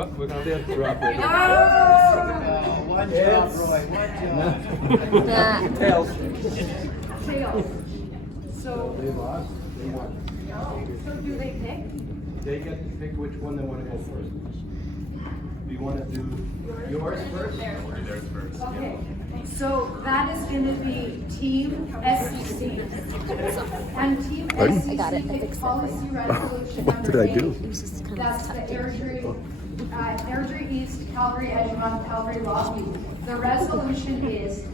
Oh, we're going to drop it. One job, Roy, one job. Tails. Tails. So, They lost. They won. so do they pick? They get to pick which one they want to go first. Do you want to do yours first? Theirs first. Okay. So that is going to be Team SCC. And Team SCC I got it. I picked fixed it. policy resolution What number did I do? 8. It was just kind of That's the Airdrie East, Calgary, Edgemont, Calgary Lobby. The resolution is,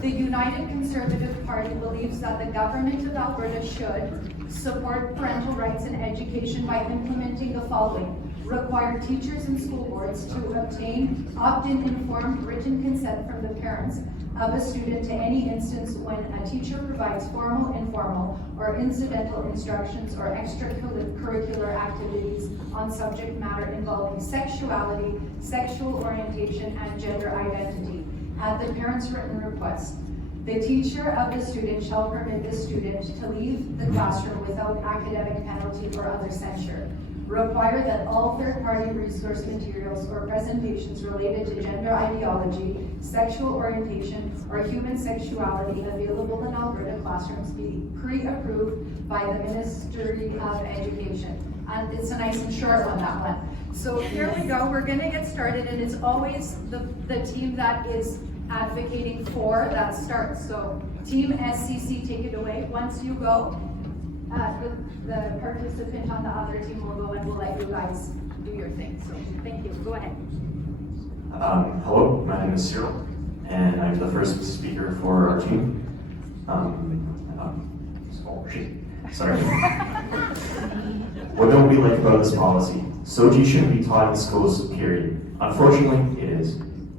the United Conservative Party believes that the government of Alberta should support parental rights in education by implementing the following. Require teachers and school boards to obtain opt-in informed written consent from the parents of a student to any instance when a teacher provides formal, informal, or incidental instructions or extracurricular activities on subject matter involving sexuality, sexual orientation, and gender identity at the parent's written request. The teacher of the student shall permit the student to leave the classroom without academic penalty or other censure. Require that all third-party resource materials or presentations related to gender ideology, sexual orientation, or human sexuality available in Alberta classrooms be pre-approved by the Ministry of Education. And it's a nice and short one, that one. So here we go, we're gonna get started, and it's always the team that is advocating for that starts. So Team SCC, take it away. Once you go, the participant on the other team will go and we'll let you guys do your thing. So thank you. Go ahead. Hello, my name is Cyril, and I'm the first speaker for our team. Sorry. What don't we like about this policy? SOGI shouldn't be taught in schools, period. Unfortunately, it is.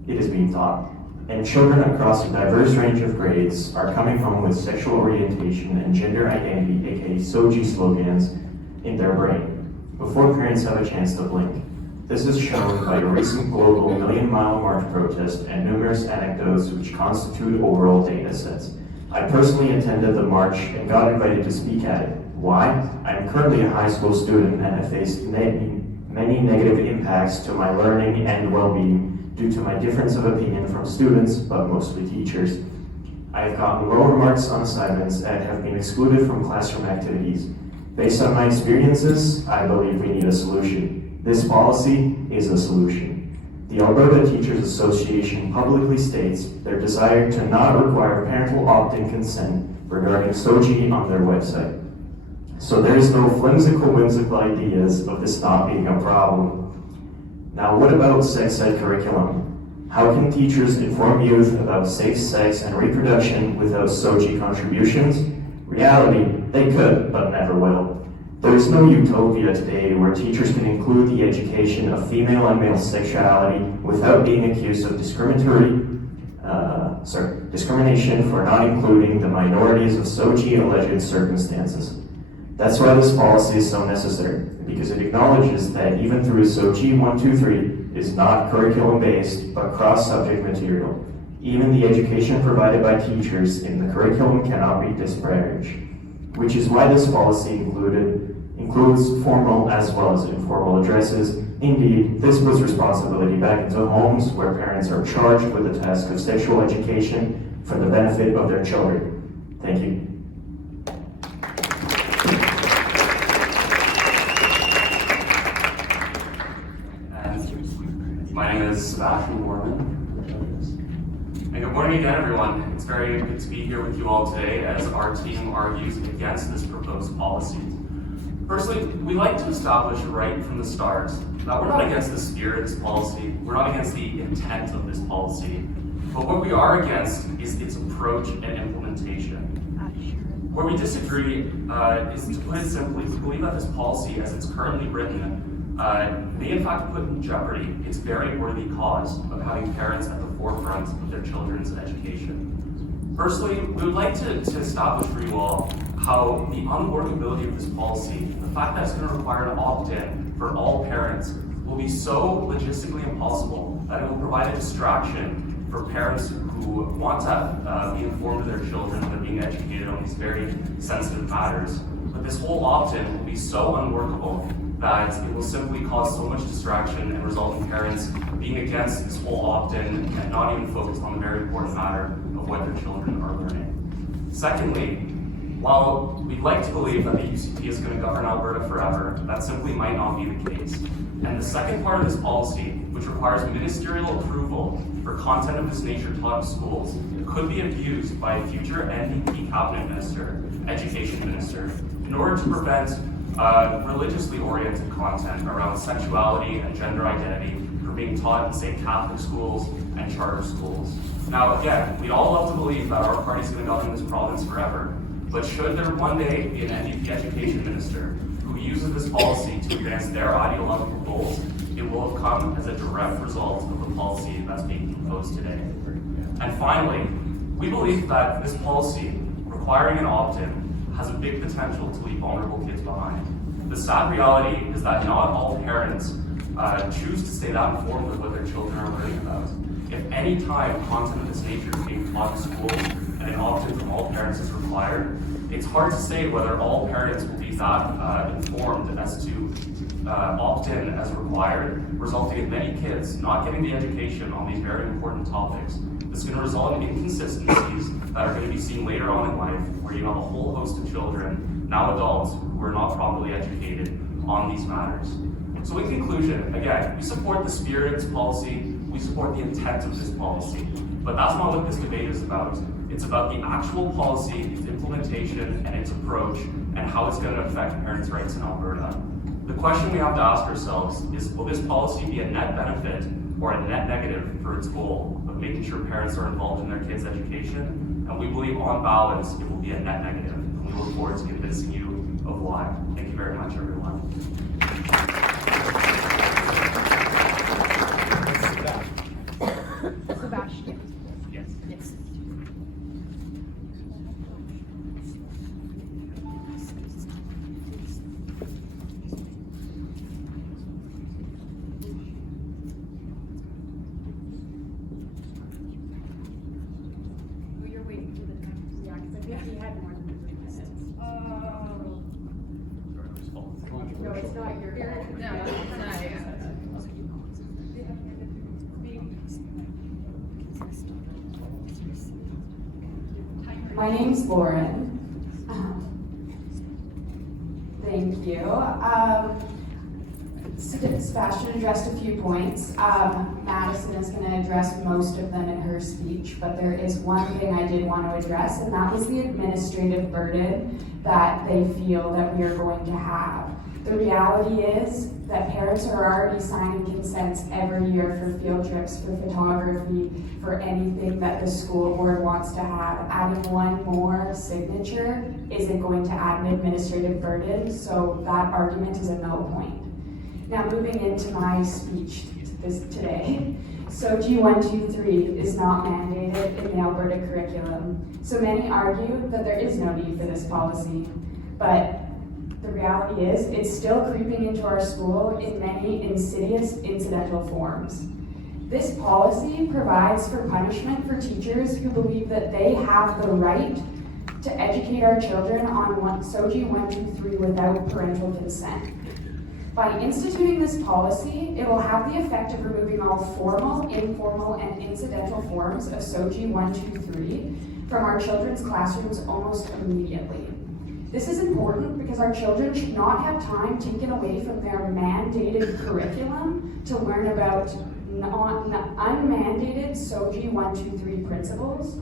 It is being taught. And children across a diverse range of grades are coming home with sexual orientation and gender identity, aka SOGI slogans, in their brain, before parents have a chance to blink. This is shown by a recent global Million Mile March protest and numerous anecdotes which constitute overall data sets. I personally attended the march and got invited to speak at it. Why? I'm currently a high school student and have faced many negative impacts to my learning and well-being due to my difference of opinion from students, but mostly teachers. I have gotten low remarks on assignments and have been excluded from classroom activities. Based on my experiences, I believe we need a solution. This policy is a solution. The Alberta Teachers Association publicly states their desire to not require parental opt-in consent regarding SOGI on their website. So there is no whimsical ideas of this not being a problem. Now, what about sex ed curriculum? How can teachers inform youth about safe sex and reproduction without SOGI contributions? Reality, they could, but never will. There is no utopia today where teachers can include the education of female and male sexuality without being accused of discrimination for not including the minorities of SOGI alleged circumstances. That's why this policy is so necessary, because it acknowledges that even through SOGI 123 is not curriculum-based, but cross-subject material. Even the education provided by teachers in the curriculum cannot be disparaged, which is why this policy includes formal as well as informal addresses. Indeed, this puts responsibility back into homes where parents are charged with the task of sexual education for the benefit of their children. Thank you. My name is Sebastian Mormon. And good morning again, everyone. It's very good to be here with you all today as our team argues against this proposed policy. Firstly, we like to establish right from the start that we're not against the spirit of this policy, we're not against the intent of this policy, but what we are against is its approach and implementation. Where we disagree is, to put it simply, we believe that this policy, as it's currently written, may in fact put in jeopardy its very worthy cause of having parents at the forefront of their children's education. Firstly, we would like to establish for you all how the unworkability of this policy, the fact that it's going to require an opt-in for all parents, will be so logistically impossible that it will provide a distraction for parents who want to be informed of their children when they're being educated on these very sensitive matters. But this whole opt-in will be so unworkable that it will simply cause so much distraction and result in parents being against this whole opt-in and not even focused on the very important matter of what their children are learning. Secondly, while we'd like to believe that the UCP is going to govern Alberta forever, that simply might not be the case. And the second part of this policy, which requires ministerial approval for content of this nature taught in schools, could be abused by a future NDP cabinet minister, education minister, in order to prevent religiously oriented content around sexuality and gender identity from being taught in, say, Catholic schools and charter schools. Now, again, we'd all love to believe that our party's going to govern this province forever, but should there one day be an NDP education minister who uses this policy to advance their ideological goals, it will have come as a direct result of the policy that's being proposed today. And finally, we believe that this policy, requiring an opt-in, has a big potential to leave vulnerable kids behind. The sad reality is that not all parents choose to stay that informed with what their children are learning about. If any time content of this nature is being taught in schools and an opt-in from all parents is required, it's hard to say whether all parents will be that informed as to opt-in as required, resulting in many kids not getting the education on these very important topics. This is going to result in inconsistencies that are going to be seen later on in life, where you have a whole host of children, now adults, who are not properly educated on these matters. So in conclusion, again, we support the spirit of this policy, we support the intent of this policy, but that's not what this debate is about. It's about the actual policy, its implementation, and its approach, and how it's going to affect parents' rights in Alberta. The question we have to ask ourselves is, will this policy be a net benefit or a net negative for its goal of making sure parents are involved in their kids' education? And we believe, on balance, it will be a net negative, and we look forward to convincing you of why. Thank you very much, everyone. Sebastian. Yes. Yes. Oh, you're waiting for the time. Yeah, because I think he had more than 3 minutes. No, it's not your. No, it's not. My name's Lauren. Thank you. Sebastian addressed a few points. Madison is going to address most of them in her speech, but there is one thing I did want to address, and that was the administrative burden that they feel that we are going to have. The reality is that parents are already signing consents every year for field trips, for photography, for anything that the school board wants to have. Adding one more signature isn't going to add an administrative burden, so that argument is a no point. Now moving into my speech today. SOGI 123 is not mandated in the Alberta curriculum. So many argue that there is no need for this policy, but the reality is it's still creeping into our school in many insidious, incidental forms. This policy provides for punishment for teachers who believe that they have the right to educate our children on SOGI 123 without parental consent. By instituting this policy, it will have the effect of removing all formal, informal, and incidental forms of SOGI 123 from our children's classrooms almost immediately. This is important because our children should not have time taken away from their mandated curriculum to learn about unmandated SOGI 123 principles,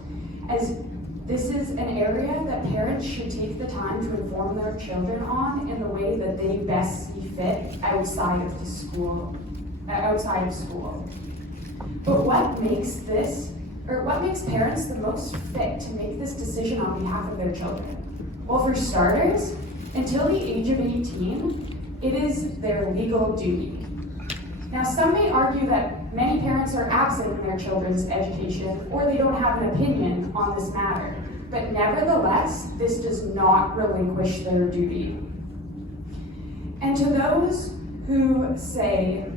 as this is an area that parents should take the time to inform their children on in the way that they best see fit outside of school. But what makes parents the most fit to make this decision on behalf of their children? Well, for starters, until the age of 18, it is their legal duty. Now, some may argue that many parents are absent in their children's education or they don't have an opinion on this matter, but nevertheless, this does not relinquish their duty. And to those who say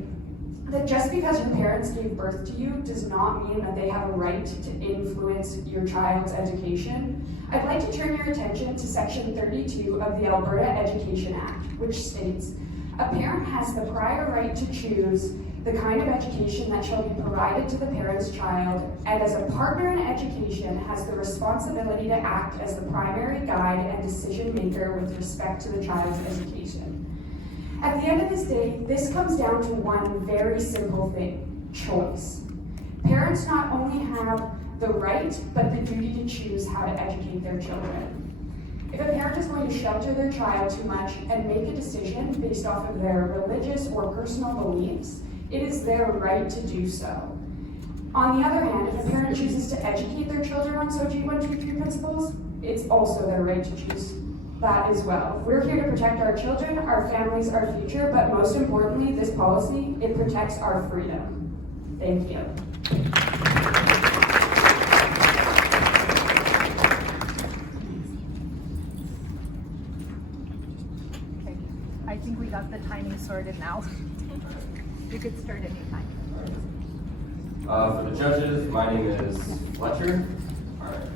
that just because your parents gave birth to you does not mean that they have a right to influence your child's education, I'd like to turn your attention to Section 32 of the Alberta Education Act, which states, A parent has the prior right to choose the kind of education that shall be provided to the parent's child, and as a partner in education has the responsibility to act as the primary guide and decision maker with respect to the child's education. At the end of this day, this comes down to one very simple thing: choice. Parents not only have the right, but the duty to choose how to educate their children. If a parent is going to shelter their child too much and make a decision based off of their religious or personal beliefs, it is their right to do so. On the other hand, if a parent chooses to educate their children on SOGI 123 principles, it's also their right to choose that as well. We're here to protect our children, our families, our future, but most importantly, this policy, it protects our freedom. Thank you. I think we got the timing sorted now. You could start anytime. For the judges, my name is Fletcher. All right.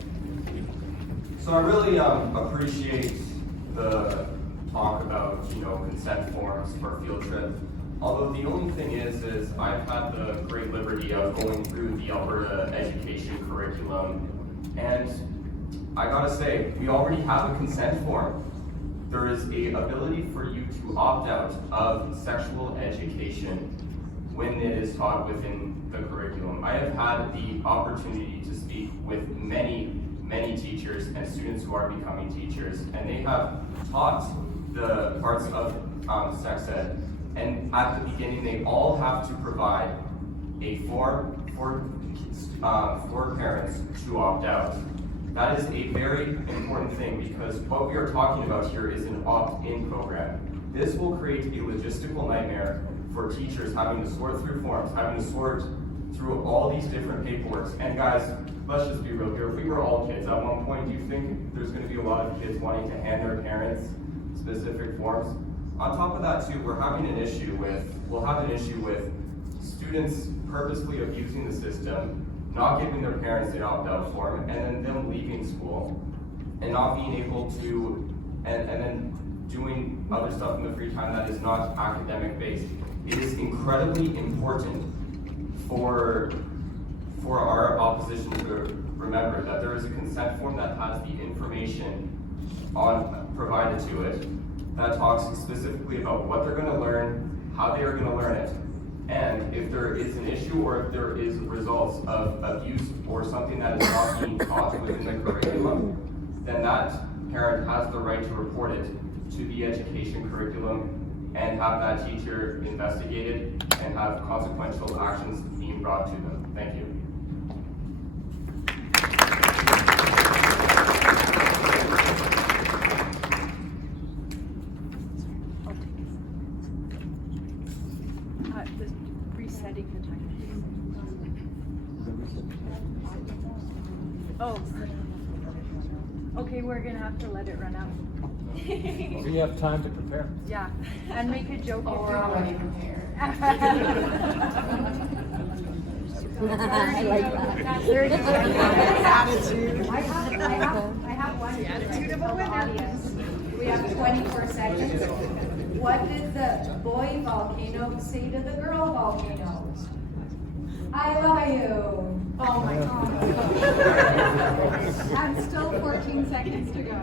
So I really appreciate the talk about, consent forms for a field trip. Although the only thing is I've had the great liberty of going through the Alberta education curriculum, and I gotta say, we already have a consent form. There is a ability for you to opt out of sexual education when it is taught within the curriculum. I have had the opportunity to speak with many teachers and students who are becoming teachers, and they have taught the parts of sex ed, and at the beginning they all have to provide a form for parents to opt out. That is a very important thing, because what we are talking about here is an opt-in program. This will create a logistical nightmare for teachers having to sort through forms, having to sort through all these different paperworks. And guys, let's just be real here. If we were all kids at one point, do you think there's going to be a lot of kids wanting to hand their parents specific forms? On top of that too, we'll have an issue with students purposely abusing the system, not giving their parents an opt-out form, and then them leaving school and not being able to, and then doing other stuff in the free time that is not academic based. It is incredibly important for our opposition to remember that there is a consent form that has the information provided to it that talks specifically about what they're going to learn, how they are going to learn it, and if there is an issue or if there is results of abuse or something that is not being taught within the curriculum, then that parent has the right to report it to the education curriculum and have that teacher investigated and have consequential actions being brought to them. Thank you. Resetting the time. Oh. Okay, we're gonna have to let it run out. So you have time to prepare. Yeah, and make a joke. Oh, we're already prepared. I like that. 30 Attitude. I have one. The attitude of a audience. We have 24 seconds. What did the boy volcano say to the girl volcano? I love you. Oh my God. And still 14 seconds to go.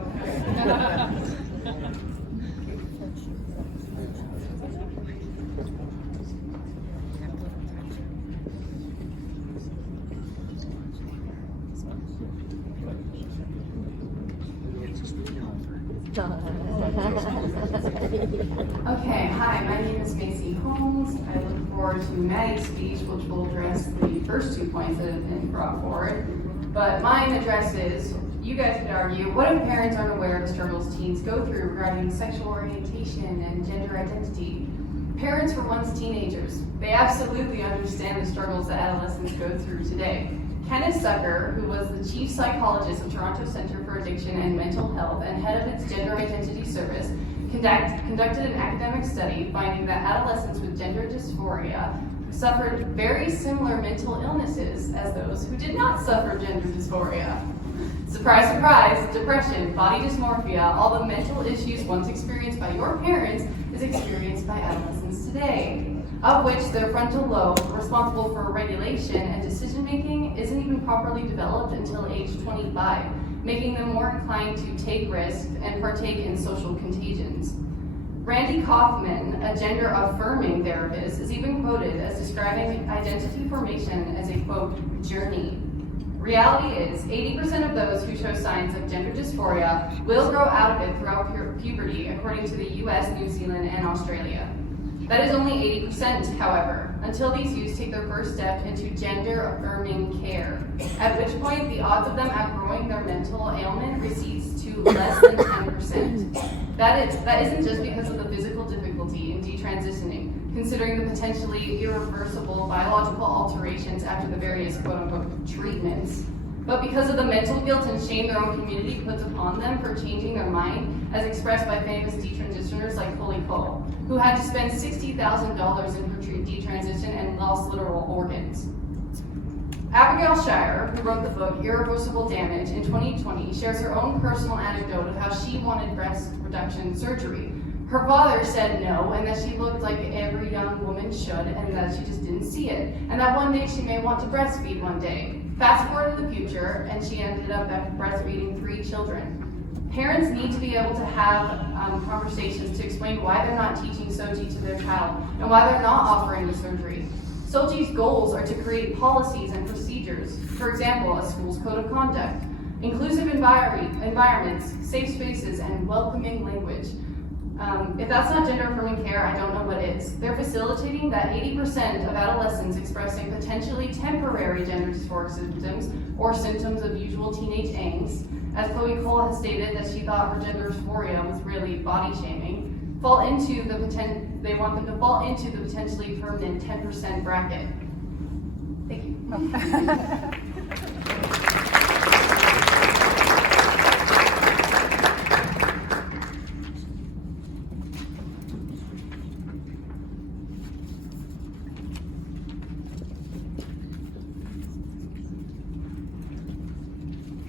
Okay, hi, my name is Macy Holmes. I look forward to Maddie's speech, which will address the first 2 points that have been brought forward. But mine addresses, you guys could argue, what if parents aren't aware of the struggles teens go through regarding sexual orientation and gender identity? Parents were once teenagers. They absolutely understand the struggles that adolescents go through today. Kenneth Zucker, who was the chief psychologist of Toronto Centre for Addiction and Mental Health and head of its Gender Identity Service, conducted an academic study finding that adolescents with gender dysphoria suffered very similar mental illnesses as those who did not suffer gender dysphoria. Surprise, surprise, depression, body dysmorphia, all the mental issues once experienced by your parents is experienced by adolescents today, of which their frontal lobe, responsible for regulation and decision making, isn't even properly developed until age 25, making them more inclined to take risks and partake in social contagions. Randy Kaufman, a gender-affirming therapist, is even quoted as describing identity formation as a, quote, journey. Reality is, 80% of those who show signs of gender dysphoria will grow out of it throughout puberty, according to the US, New Zealand, and Australia. That is only 80%, however, until these youths take their first step into gender-affirming care, at which point the odds of them outgrowing their mental ailment recedes to less than 10%. That isn't just because of the physical difficulty in detransitioning, considering the potentially irreversible biological alterations after the various quote-unquote treatments, but because of the mental guilt and shame their own community puts upon them for changing their mind, as expressed by famous detransitioners like Holly Cole, who had to spend $60,000 in her detransition and lost literal organs. Abigail Shire, who wrote the book Irreversible Damage in 2020, shares her own personal anecdote of how she wanted breast reduction surgery. Her father said no, and that she looked like every young woman should, and that she just didn't see it, and that one day she may want to breastfeed one day. Fast forward to the future, and she ended up breastfeeding 3 children. Parents need to be able to have conversations to explain why they're not teaching SOGI to their child, and why they're not offering the surgery. SOGI's goals are to create policies and procedures. For example, a school's code of conduct, inclusive environments, safe spaces, and welcoming language. If that's not gender-affirming care, I don't know what is. They're facilitating that 80% of adolescents expressing potentially temporary gender dysphoric symptoms or symptoms of usual teenage angst, as Chloe Cole has stated that she thought her gender dysphoria was really body shaming, they want them to fall into the potentially permanent 10% bracket. Thank you.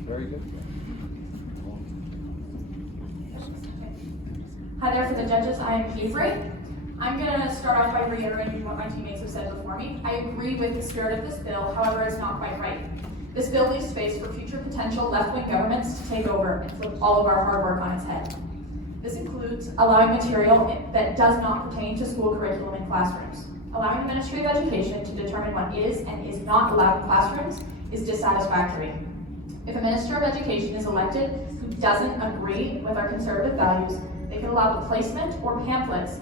Very good. Hi there, for the judges, I am Avery. I'm going to start off by reiterating what my teammates have said before me. I agree with the spirit of this bill, however, it's not quite right. This bill leaves space for future potential left-wing governments to take over and flip all of our hard work on its head. This includes allowing material that does not pertain to school curriculum in classrooms. Allowing the Ministry of Education to determine what is and is not allowed in classrooms is dissatisfactory. If a Minister of Education is elected who doesn't agree with our conservative values, they can allow the placement of pamphlets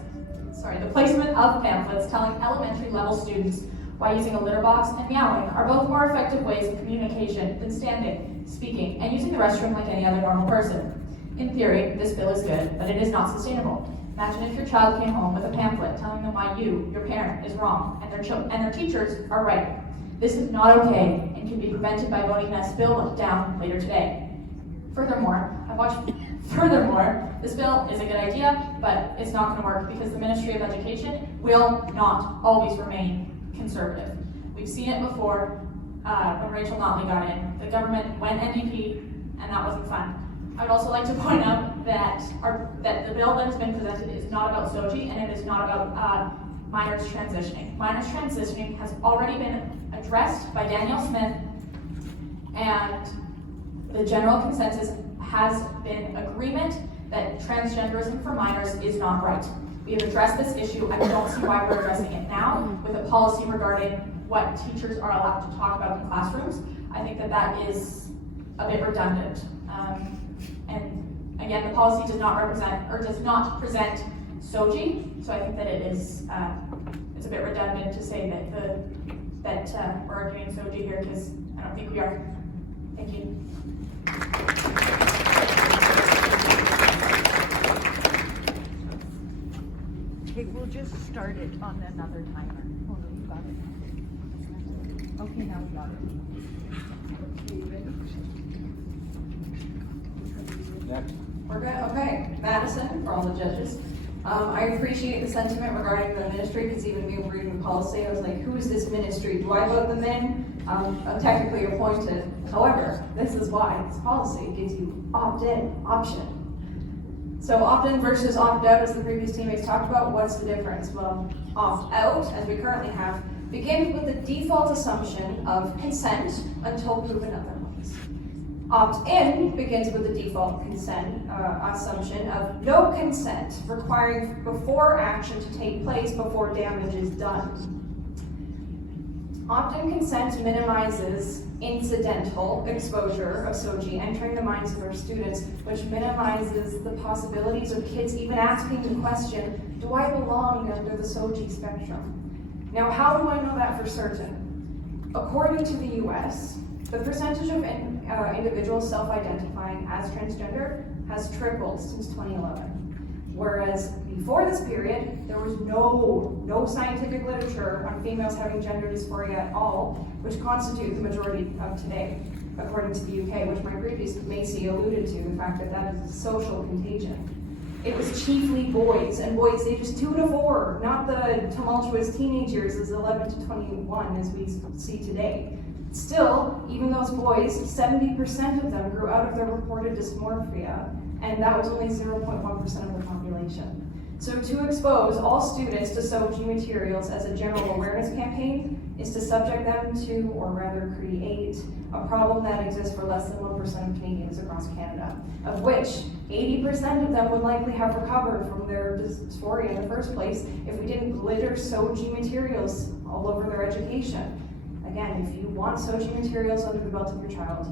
telling elementary level students why using a litter box and meowing are both more effective ways of communication than standing, speaking, and using the restroom like any other normal person. In theory, this bill is good, but it is not sustainable. Imagine if your child came home with a pamphlet telling them why you, your parent, is wrong, and their teachers are right. This is not okay and can be prevented by voting this bill down later today. Furthermore, this bill is a good idea, but it's not going to work because the Ministry of Education will not always remain conservative. We've seen it before when Rachel Notley got in. The government went NDP, and that wasn't fun. I would also like to point out that the bill that has been presented is not about SOGI, and it is not about minors transitioning. Minors transitioning has already been addressed by Danielle Smith, and the general consensus has been agreement that transgenderism for minors is not right. We have addressed this issue. I don't see why we're addressing it now with a policy regarding what teachers are allowed to talk about in classrooms. I think that is a bit redundant. And again, the policy does not present SOGI, so I think that it's a bit redundant to say that we're arguing SOGI here, because I don't think we are. Thank you. Okay, we'll just start it on another timer. Hold on, you got it. Okay, now we got it. Next. We're good. Okay, Madison, for all the judges. I appreciate the sentiment regarding the ministry, because even me reading the policy, I was like, who is this ministry? Do I vote them in? I'm technically appointed. However, this is why this policy gives you opt-in option. So opt-in versus opt-out, as the previous teammates talked about, what's the difference? Well, opt-out, as we currently have, begins with the default assumption of consent until proven otherwise. Opt-in begins with the default consent assumption of no consent, requiring before action to take place before damage is done. Opt-in consent minimizes incidental exposure of SOGI entering the minds of our students, which minimizes the possibilities of kids even asking the question, do I belong under the SOGI spectrum? Now, how do I know that for certain? According to the US, the percentage of individuals self-identifying as transgender has tripled since 2011. Whereas before this period, there was no scientific literature on females having gender dysphoria at all, which constitute the majority of today, according to the UK, which my previous Macy alluded to, the fact that that is a social contagion. It was chiefly boys, and boys ages 2 to 4, not the tumultuous teenage years as 11 to 21 as we see today. Still, even those boys, 70% of them grew out of their reported dysmorphia, and that was only 0.1% of the population. So to expose all students to SOGI materials as a general awareness campaign is to subject them to, or rather create, a problem that exists for less than 1% of Canadians across Canada, of which 80% of them would likely have recovered from their dysphoria in the first place if we didn't glitter SOGI materials all over their education. Again, if you want SOGI materials under the belt of your child,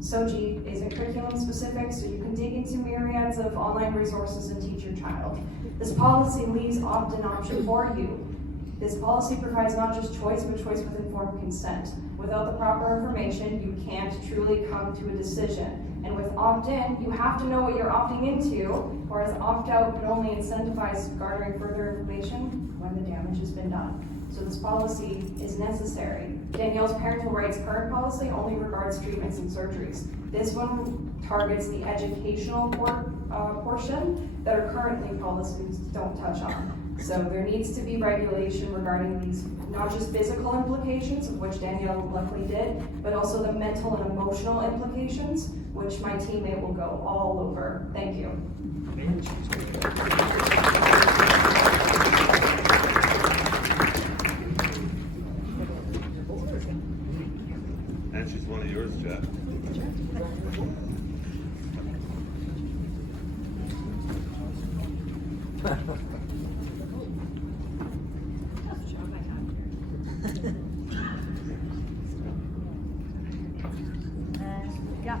SOGI isn't curriculum specific, so you can dig into myriads of online resources and teach your child. This policy leaves opt-in option for you. This policy provides not just choice, but choice with informed consent. Without the proper information, you can't truly come to a decision. And with opt-in, you have to know what you're opting into, whereas opt-out would only incentivize garnering further information when the damage has been done. So this policy is necessary. Danielle's parental rights current policy only regards treatments and surgeries. This one targets the educational portion that our currently policies don't touch on. So there needs to be regulation regarding these, not just physical implications, of which Danielle luckily did, but also the mental and emotional implications, which my teammate will go all over. Thank you. And she's one of yours, Jeff. Yeah.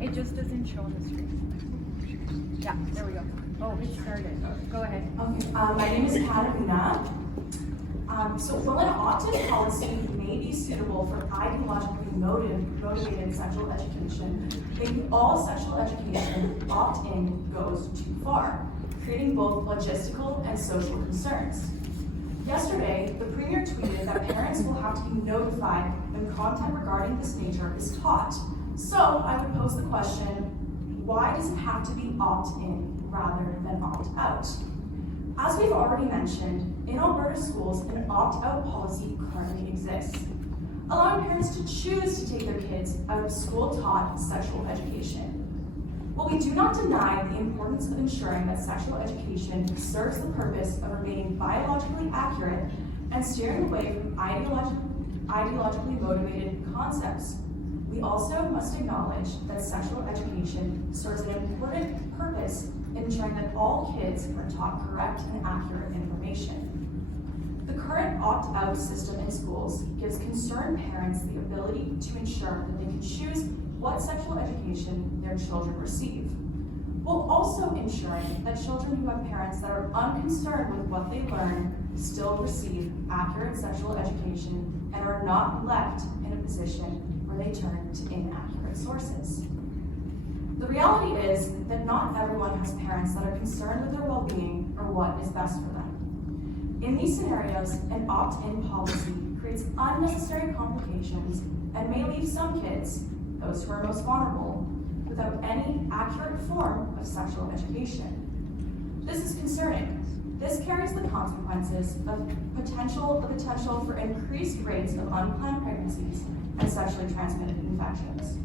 It just doesn't show on the screen. Yeah, there we go. Oh, it started. Go ahead. Okay, my name is Katarina. So while an opt-in policy may be suitable for ideologically motivated sexual education, making all sexual education opt-in goes too far, creating both logistical and social concerns. Yesterday, the Premier tweeted that parents will have to be notified when content regarding this nature is taught. So I would pose the question, why does it have to be opt-in rather than opt-out? As we've already mentioned, in Alberta schools, an opt-out policy currently exists, allowing parents to choose to take their kids out of school-taught sexual education. While we do not deny the importance of ensuring that sexual education serves the purpose of remaining biologically accurate and steering away from ideologically motivated concepts, we also must acknowledge that sexual education serves an important purpose in ensuring that all kids are taught correct and accurate information. The current opt-out system in schools gives concerned parents the ability to ensure that they can choose what sexual education their children receive, while also ensuring that children who have parents that are unconcerned with what they learn still receive accurate sexual education and are not left in a position where they turn to inaccurate sources. The reality is that not everyone has parents that are concerned with their well-being or what is best for them. In these scenarios, an opt-in policy creates unnecessary complications and may leave some kids, those who are most vulnerable, without any accurate form of sexual education. This is concerning. This carries the consequences of the potential for increased rates of unplanned pregnancies and sexually transmitted infections.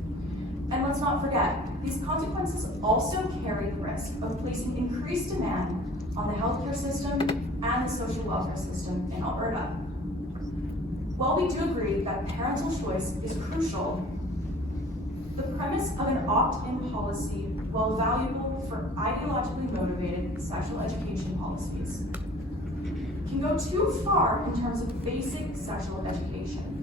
And let's not forget, these consequences also carry the risk of placing increased demand on the healthcare system and the social welfare system in Alberta. While we do agree that parental choice is crucial, the premise of an opt-in policy, while valuable for ideologically motivated sexual education policies, can go too far in terms of basic sexual education.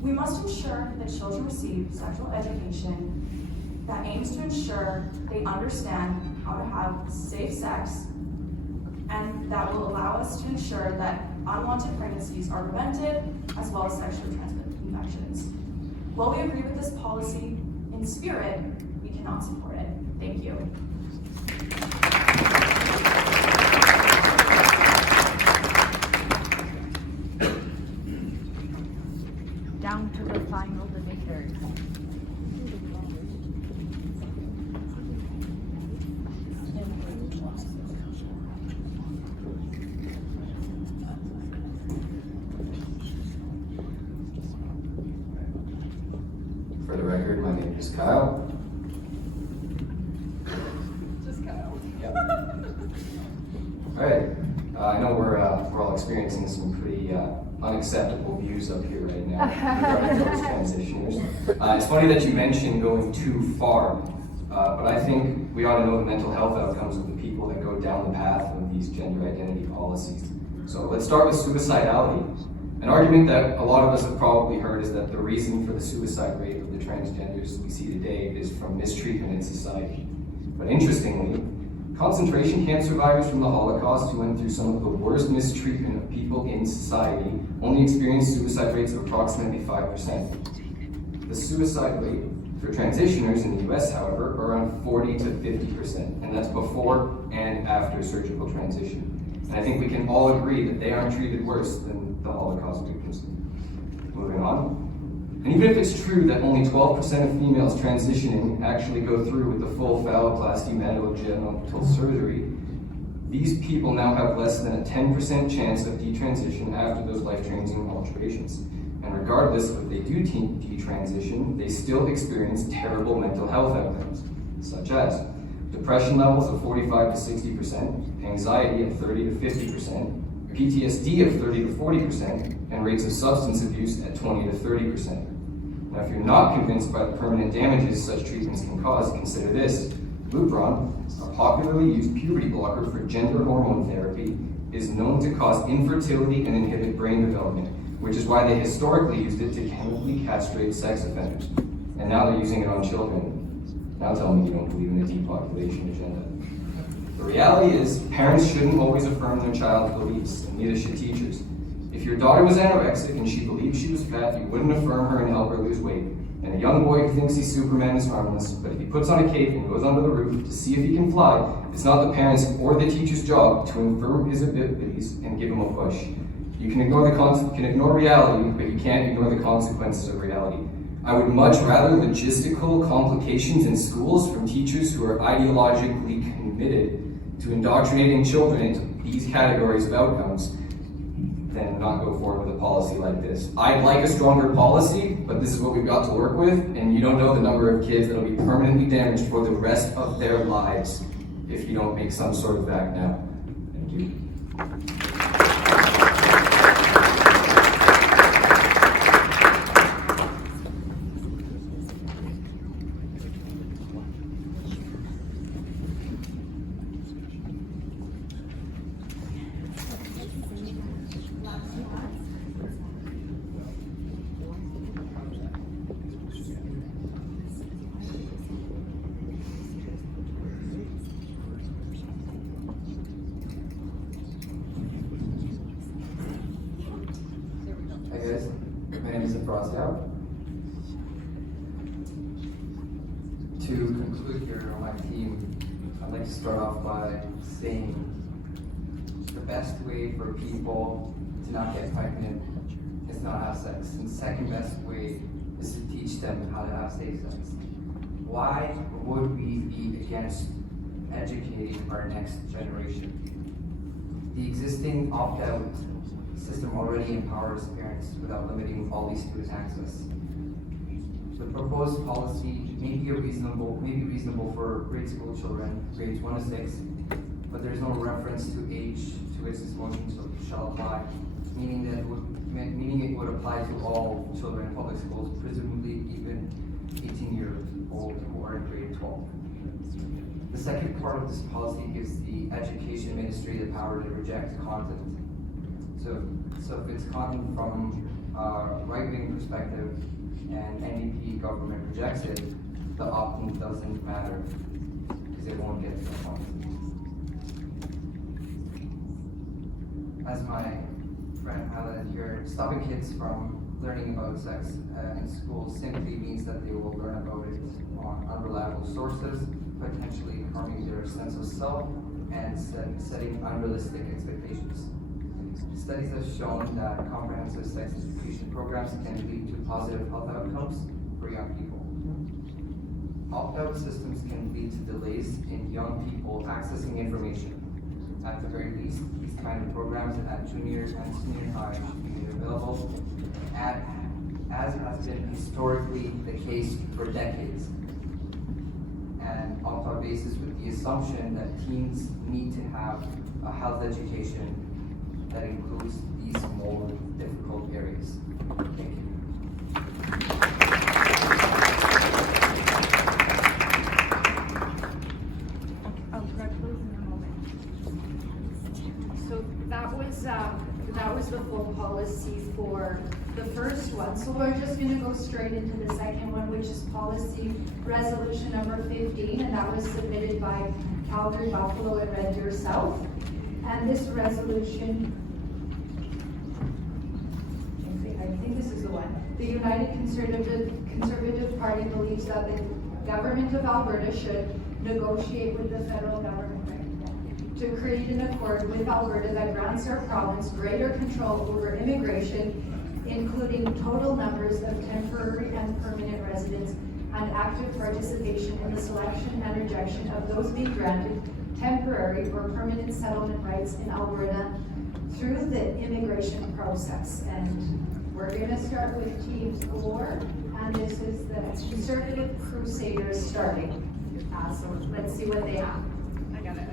We must ensure that children receive sexual education that aims to ensure they understand how to have safe sex, and that will allow us to ensure that unwanted pregnancies are prevented, as well as sexually transmitted infections. While we agree with this policy in spirit, we cannot support it. Thank you. Down to the final debaters. For the record, my name is Kyle. Just Kyle. Yep. All right. I know we're all experiencing some pretty unacceptable views up here right now regarding those transitioners. It's funny that you mentioned going too far, but I think we ought to know the mental health outcomes of the people that go down the path of these gender identity policies. So let's start with suicidality. An argument that a lot of us have probably heard is that the reason for the suicide rate of the transgenders we see today is from mistreatment in society. But interestingly, concentration camp survivors from the Holocaust who went through some of the worst mistreatment of people in society only experienced suicide rates of approximately 5%. The suicide rate for transitioners in the US, however, are around 40 to 50%, and that's before and after surgical transition. And I think we can all agree that they aren't treated worse than the Holocaust victims. Moving on. And even if it's true that only 12% of females transitioning actually go through with the full phalloplasty genital surgery, these people now have less than a 10% chance of detransition after those life-changing alterations. And regardless of if they do detransition, they still experience terrible mental health outcomes, such as depression levels of 45 to 60%, anxiety of 30 to 50%, PTSD of 30 to 40%, and rates of substance abuse at 20 to 30%. Now, if you're not convinced by the permanent damages such treatments can cause, consider this. Lupron, a popularly used puberty blocker for gender hormone therapy, is known to cause infertility and inhibit brain development, which is why they historically used it to chemically castrate sex offenders. And now they're using it on children. Now tell me you don't believe in a depopulation agenda. The reality is, parents shouldn't always affirm their child's beliefs, and neither should teachers. If your daughter was anorexic and she believed she was fat, you wouldn't affirm her and help her lose weight. And a young boy who thinks he's Superman is harmless, but if he puts on a cape and goes onto the roof to see if he can fly, it's not the parents' or the teacher's job to affirm his abilities and give him a push. You can ignore reality, but you can't ignore the consequences of reality. I would much rather logistical complications in schools from teachers who are ideologically committed to indoctrinating children into these categories of outcomes than not go forward with a policy like this. I'd like a stronger policy, but this is what we've got to work with, and you don't know the number of kids that'll be permanently damaged for the rest of their lives if you don't make some sort of act now. Thank you. Hi guys, my name is Afrasiab. To conclude here on my team, I'd like to start off by saying the best way for people to not get pregnant is not have sex. And the second best way is to teach them how to have safe sex. Why would we be against educating our next generation? The existing opt-out system already empowers parents without limiting all these student access. The proposed policy may be reasonable for grade school children, grades 1 to 6, but there's no reference to age to which this motion shall apply, meaning it would apply to all children in public schools, presumably even 18-year-old who are in grade 12. The second part of this policy gives the education ministry the power to reject content. So if it's content from a right-wing perspective and NDP government rejects it, the opt-in doesn't matter because it won't get to the point. As my friend highlighted here, stopping kids from learning about sex in school simply means that they will learn about it on unreliable sources, potentially harming their sense of self and setting unrealistic expectations. Studies have shown that comprehensive sex education programs can lead to positive health outcomes for young people. Opt-out systems can lead to delays in young people accessing information. At the very least, these kind of programs at junior and senior high should be made available, as has been historically the case for decades. And opt-out basis with the assumption that teens need to have a health education that includes these more difficult areas. Thank you. I'll try closing in a moment. So that was the full policy for the first one. So we're just going to go straight into the second one, which is policy resolution number 15, and that was submitted by Calgary, Buffalo, and Red Deer South. And this resolution, I think this is the one. The United Conservative Party believes that the government of Alberta should negotiate with the federal government to create an accord with Alberta that grants our province greater control over immigration, including total numbers of temporary and permanent residents, and active participation in the selection and rejection of those being granted temporary or permanent settlement rights in Alberta through the immigration process. And we're going to start with Team 4, and this is the Conservative Crusaders starting. So let's see what they have. I got it.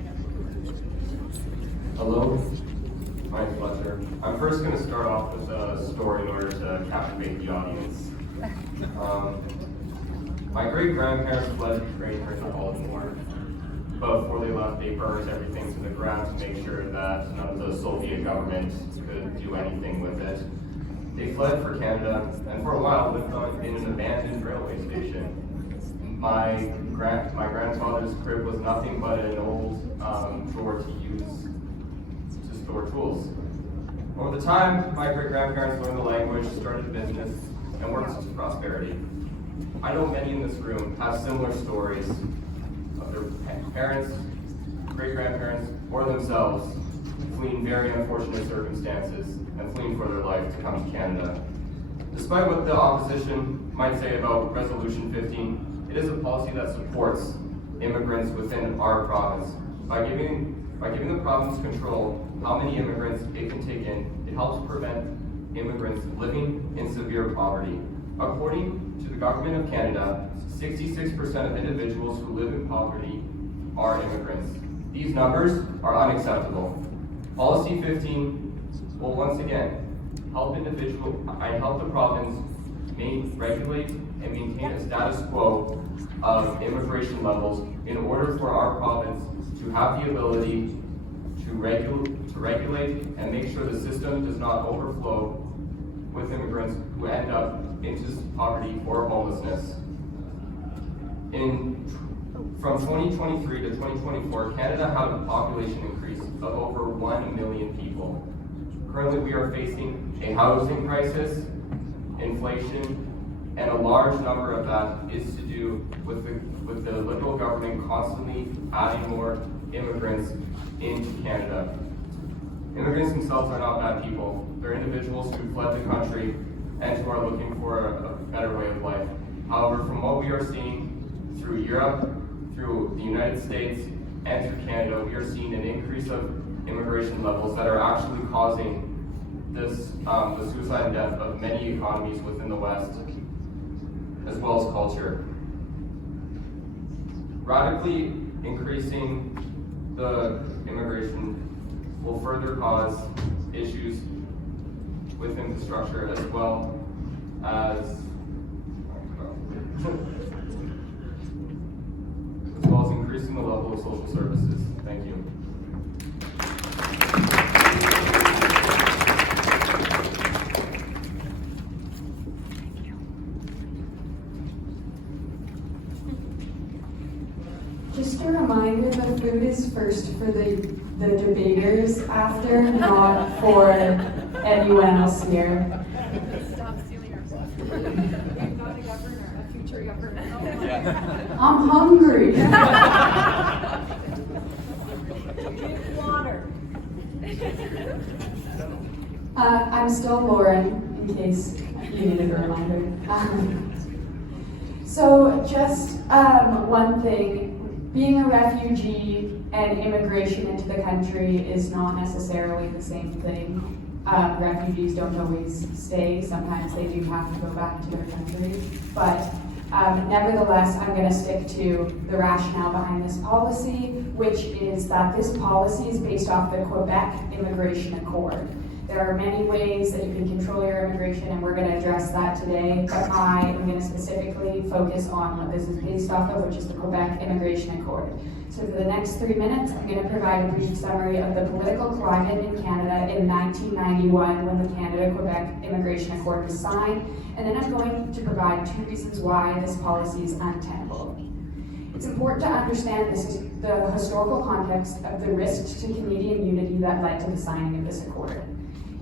Hello, my name's Fletcher. I'm first going to start off with a story in order to captivate the audience. My great-grandparents fled Ukraine during the Holocaust, but before they left, they burned everything to the ground to make sure that none of the Soviet government could do anything with it. They fled for Canada, and for a while lived in an abandoned railway station. My grandfather's crib was nothing but an old drawer to use to store tools. Over the time, my great-grandparents learned the language, started a business, and worked to prosperity. I know many in this room have similar stories of their parents, great-grandparents, or themselves fleeing very unfortunate circumstances and fleeing for their life to come to Canada. Despite what the opposition might say about Resolution 15, it is a policy that supports immigrants within our province. By giving the province control how many immigrants it can take in, it helps prevent immigrants living in severe poverty. According to the Government of Canada, 66% of individuals who live in poverty are immigrants. These numbers are unacceptable. Policy 15 will once again help the province regulate and maintain a status quo of immigration levels in order for our province to have the ability to regulate and make sure the system does not overflow with immigrants who end up into poverty or homelessness. From 2023 to 2024, Canada had a population increase of over 1 million people. Currently, we are facing a housing crisis, inflation, and a large number of that is to do with the Liberal government constantly adding more immigrants into Canada. Immigrants themselves are not bad people. They're individuals who fled the country and who are looking for a better way of life. However, from what we are seeing through Europe, through the United States, and through Canada, we are seeing an increase of immigration levels that are actually causing this, the suicide and death of many economies within the West, as well as culture. Radically increasing the immigration will further cause issues with infrastructure as well as increasing the level of social services. Thank you. Just a reminder, the food is first for the debaters after, not for anyone else here. Stop stealing our stuff. We've got a governor, a future governor. I'm hungry. Water. I'm still Lauren, in case you needed a reminder. So just one thing, being a refugee and immigration into the country is not necessarily the same thing. Refugees don't always stay. Sometimes they do have to go back to their countries. But nevertheless, I'm going to stick to the rationale behind this policy, which is that this policy is based off the Quebec Immigration Accord. There are many ways that you can control your immigration, and we're going to address that today, but I am going to specifically focus on what this is based off of, which is the Quebec Immigration Accord. So for the next 3 minutes, I'm going to provide a brief summary of the political climate in Canada in 1991 when the Canada-Quebec Immigration Accord was signed, and then I'm going to provide 2 reasons why this policy is untenable. It's important to understand the historical context of the risks to Canadian unity that led to the signing of this accord.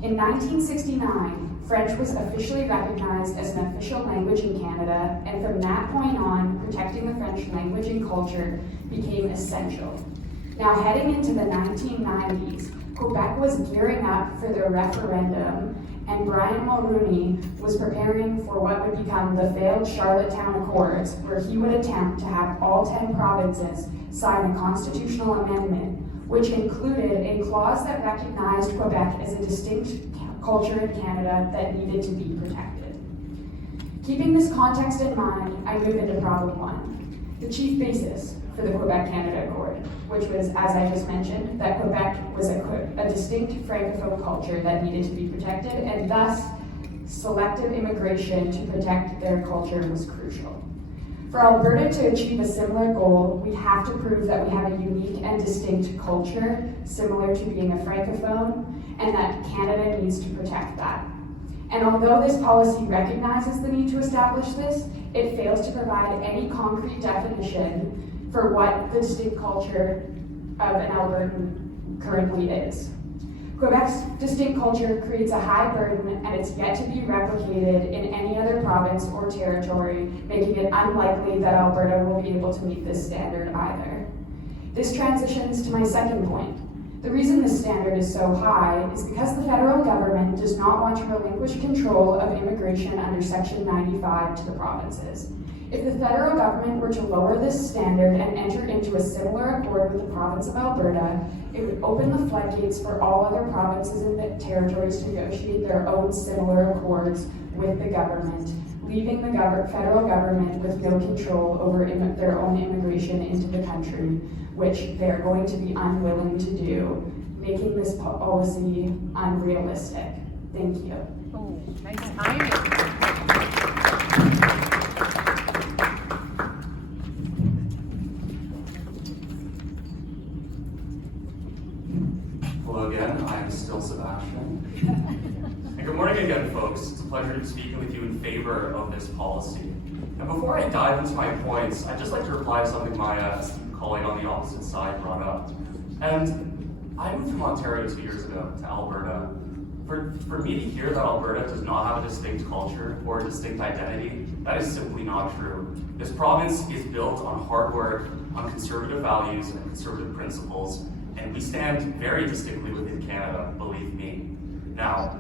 In 1969, French was officially recognized as an official language in Canada, and from that point on, protecting the French language and culture became essential. Now, heading into the 1990s, Quebec was gearing up for their referendum, and Brian Mulroney was preparing for what would become the failed Charlottetown Accords, where he would attempt to have all 10 provinces sign a constitutional amendment, which included a clause that recognized Quebec as a distinct culture in Canada that needed to be protected. Keeping this context in mind, I move into problem 1, the chief basis for the Quebec-Canada Accord, which was, as I just mentioned, that Quebec was a distinct Francophone culture that needed to be protected, and thus selective immigration to protect their culture was crucial. For Alberta to achieve a similar goal, we have to prove that we have a unique and distinct culture, similar to being a Francophone, and that Canada needs to protect that. And although this policy recognizes the need to establish this, it fails to provide any concrete definition for what the distinct culture of an Albertan currently is. Quebec's distinct culture creates a high burden, and it's yet to be replicated in any other province or territory, making it unlikely that Alberta will be able to meet this standard either. This transitions to my second point. The reason this standard is so high is because the federal government does not want to relinquish control of immigration under Section 95 to the provinces. If the federal government were to lower this standard and enter into a similar accord with the province of Alberta, it would open the floodgates for all other provinces and territories to negotiate their own similar accords with the government, leaving the federal government with no control over their own immigration into the country, which they're going to be unwilling to do, making this policy unrealistic. Thank you. Oh, nice timing. Hello again, I'm still Sebastian. And good morning again, folks. It's a pleasure to be speaking with you in favor of this policy. And before I dive into my points, I'd just like to reply to something my colleague on the opposite side brought up. And I moved from Ontario 2 years ago to Alberta. For me to hear that Alberta does not have a distinct culture or a distinct identity, that is simply not true. This province is built on hard work, on conservative values and conservative principles, and we stand very distinctly within Canada, believe me. Now,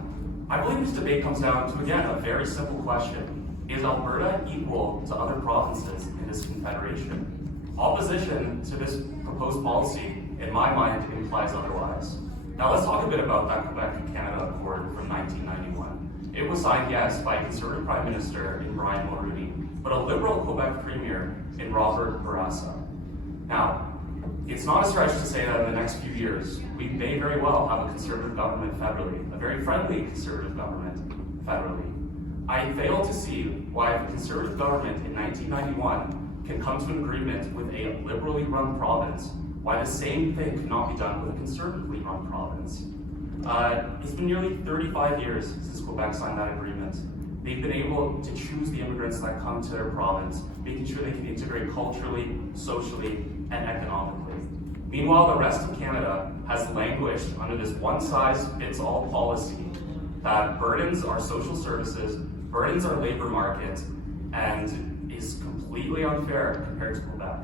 I believe this debate comes down to, again, a very simple question. Is Alberta equal to other provinces in this confederation? Opposition to this proposed policy, in my mind, implies otherwise. Now let's talk a bit about that Quebec and Canada Accord from 1991. It was signed, yes, by a Conservative Prime Minister in Brian Mulroney, but a Liberal Quebec Premier in Robert Bourassa. Now, it's not a stretch to say that in the next few years, we may very well have a Conservative government federally, a very friendly Conservative government federally. I fail to see why a Conservative government in 1991 can come to an agreement with a liberally run province, why the same thing cannot be done with a conservatively run province. It's been nearly 35 years since Quebec signed that agreement. They've been able to choose the immigrants that come to their province, making sure they can integrate culturally, socially, and economically. Meanwhile, the rest of Canada has languished under this one-size-fits-all policy that burdens our social services, burdens our labor market, and is completely unfair compared to Quebec.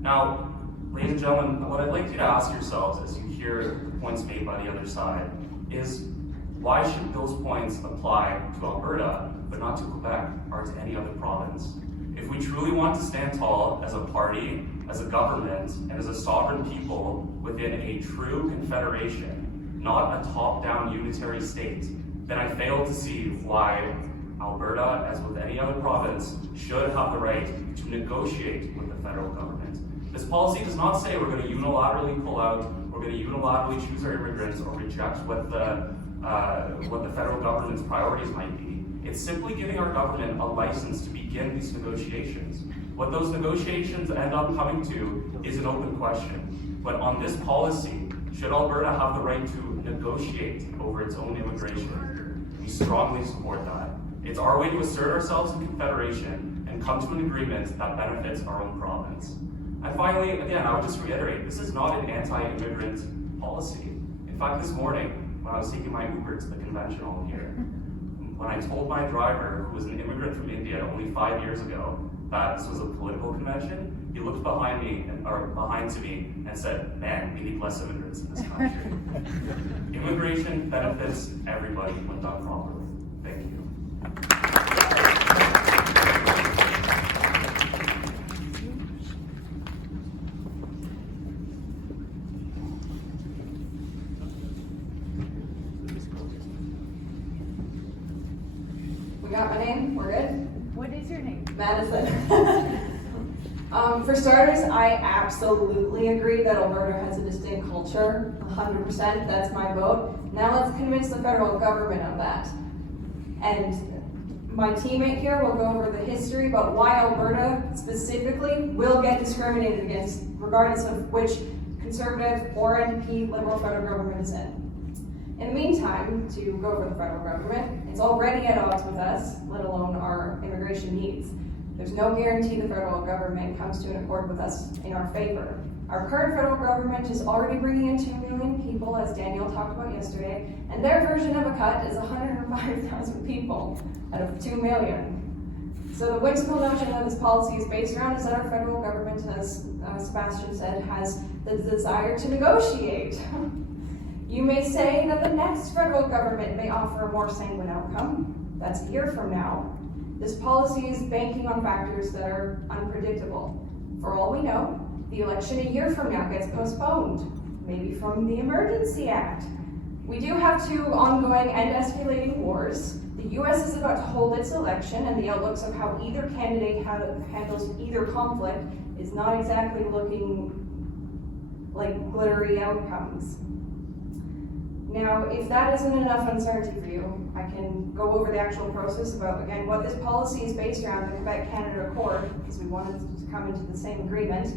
Now, ladies and gentlemen, what I'd like you to ask yourselves as you hear the points made by the other side is, why should those points apply to Alberta, but not to Quebec or to any other province? If we truly want to stand tall as a party, as a government, and as a sovereign people within a true confederation, not a top-down unitary state, then I fail to see why Alberta, as with any other province, should have the right to negotiate with the federal government. This policy does not say we're going to unilaterally pull out, we're going to unilaterally choose our immigrants or reject what the federal government's priorities might be. It's simply giving our government a license to begin these negotiations. What those negotiations end up coming to is an open question. But on this policy, should Alberta have the right to negotiate over its own immigration? We strongly support that. It's our way to assert ourselves in confederation and come to an agreement that benefits our own province. And finally, again, I would just reiterate, this is not an anti-immigrant policy. In fact, this morning, when I was taking my Uber to the conventional here, when I told my driver, who was an immigrant from India only 5 years ago, that this was a political convention, he looked behind to me and said, "Man, we need less immigrants in this country." Immigration benefits everybody when done properly. Thank you. We got my name, we're good? What is your name? Madison. For starters, I absolutely agree that Alberta has a distinct culture, 100%, that's my vote. Now let's convince the federal government of that. And my teammate here will go over the history about why Alberta specifically will get discriminated against, regardless of which Conservative or NDP Liberal federal government is in. In the meantime, to go over the federal government, it's already at odds with us, let alone our immigration needs. There's no guarantee the federal government comes to an accord with us in our favor. Our current federal government is already bringing in 2 million people, as Daniel talked about yesterday, and their version of a cut is 105,000 people out of 2 million. So the whimsical notion that this policy is based around is that our federal government, as Sebastian said, has the desire to negotiate. You may say that the next federal government may offer a more sanguine outcome. That's a year from now. This policy is banking on factors that are unpredictable. For all we know, the election a year from now gets postponed, maybe from the Emergency Act. We do have 2 ongoing and escalating wars. The US is about to hold its election, and the outlooks of how either candidate handles either conflict is not exactly looking like glittery outcomes. Now, if that isn't enough uncertainty for you, I can go over the actual process about, again, what this policy is based around, the Quebec-Canada Accord, because we wanted to come into the same agreement.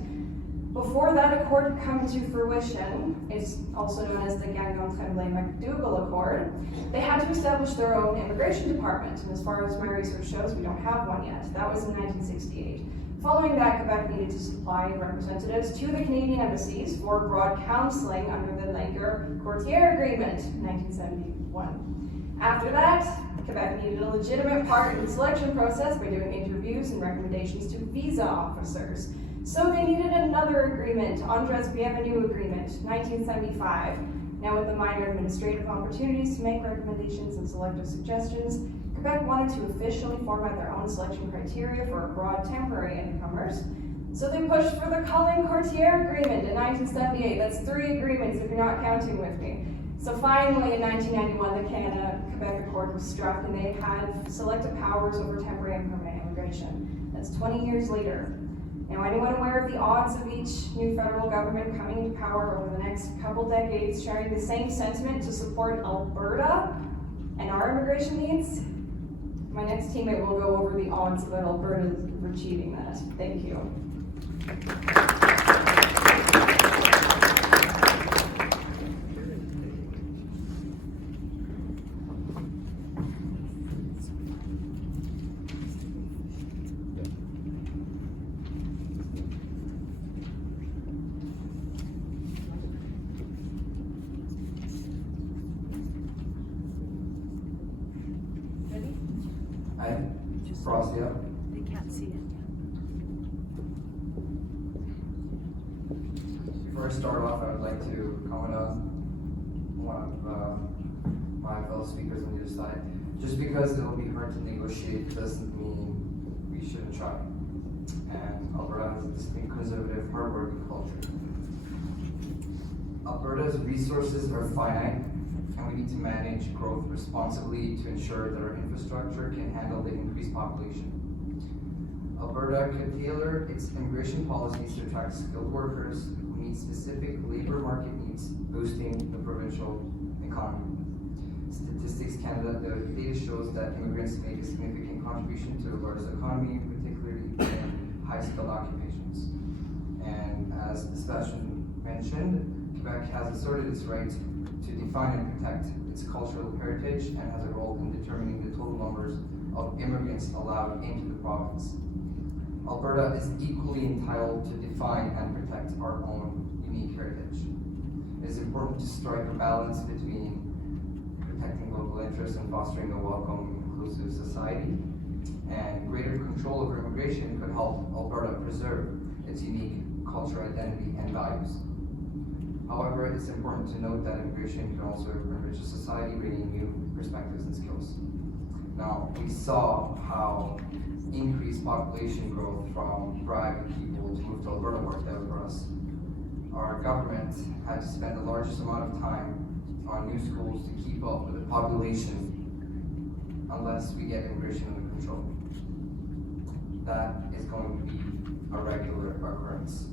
Before that accord come to fruition, it's also known as the Gagnon-Tremblay-MacDougall Accord, they had to establish their own immigration department, and as far as my research shows, we don't have one yet. That was in 1968. Following that, Quebec needed to supply representatives to the Canadian embassies for broad counseling under the Laguerre-Courtier Agreement in 1971. After that, Quebec needed a legitimate part in the selection process by doing interviews and recommendations to visa officers. So they needed another agreement, Andres Bienvenu Agreement, 1975. Now, with the minor administrative opportunities to make recommendations and selective suggestions, Quebec wanted to officially format their own selection criteria for abroad temporary incomers. So they pushed for the Cullen-Courtier Agreement in 1978. That's 3 agreements if you're not counting with me. So finally, in 1991, the Canada-Quebec Accord was struck, and they had selective powers over temporary and permanent immigration. That's 20 years later. Now, anyone aware of the odds of each new federal government coming into power over the next couple decades sharing the same sentiment to support Alberta and our immigration needs? My next teammate will go over the odds about Alberta achieving that. Thank you. Frosty up. They can't see it. Before I start off, I would like to comment on one of my fellow speakers on the other side. Just because it will be hard to negotiate doesn't mean we shouldn't try. And Alberta has a distinct conservative, hardworking culture. Alberta's resources are finite, and we need to manage growth responsibly to ensure that our infrastructure can handle the increased population. Alberta could tailor its immigration policies to attract skilled workers who meet specific labor market needs, boosting the provincial economy. Statistics Canada, the data shows that immigrants make a significant contribution to Alberta's economy, particularly in high-skilled occupations. And as Sebastian mentioned, Quebec has asserted its right to define and protect its cultural heritage and has a role in determining the total numbers of immigrants allowed into the province. Alberta is equally entitled to define and protect our own unique heritage. It is important to strike a balance between protecting local interests and fostering a welcome, inclusive society. And greater control over immigration could help Alberta preserve its unique cultural identity and values. However, it's important to note that immigration can also enrich a society, bringing new perspectives and skills. Now, we saw how increased population growth from bribed people to move to Alberta worked out for us. Our government had to spend the largest amount of time on new schools to keep up with the population unless we get immigration under control. That is going to be a regular occurrence.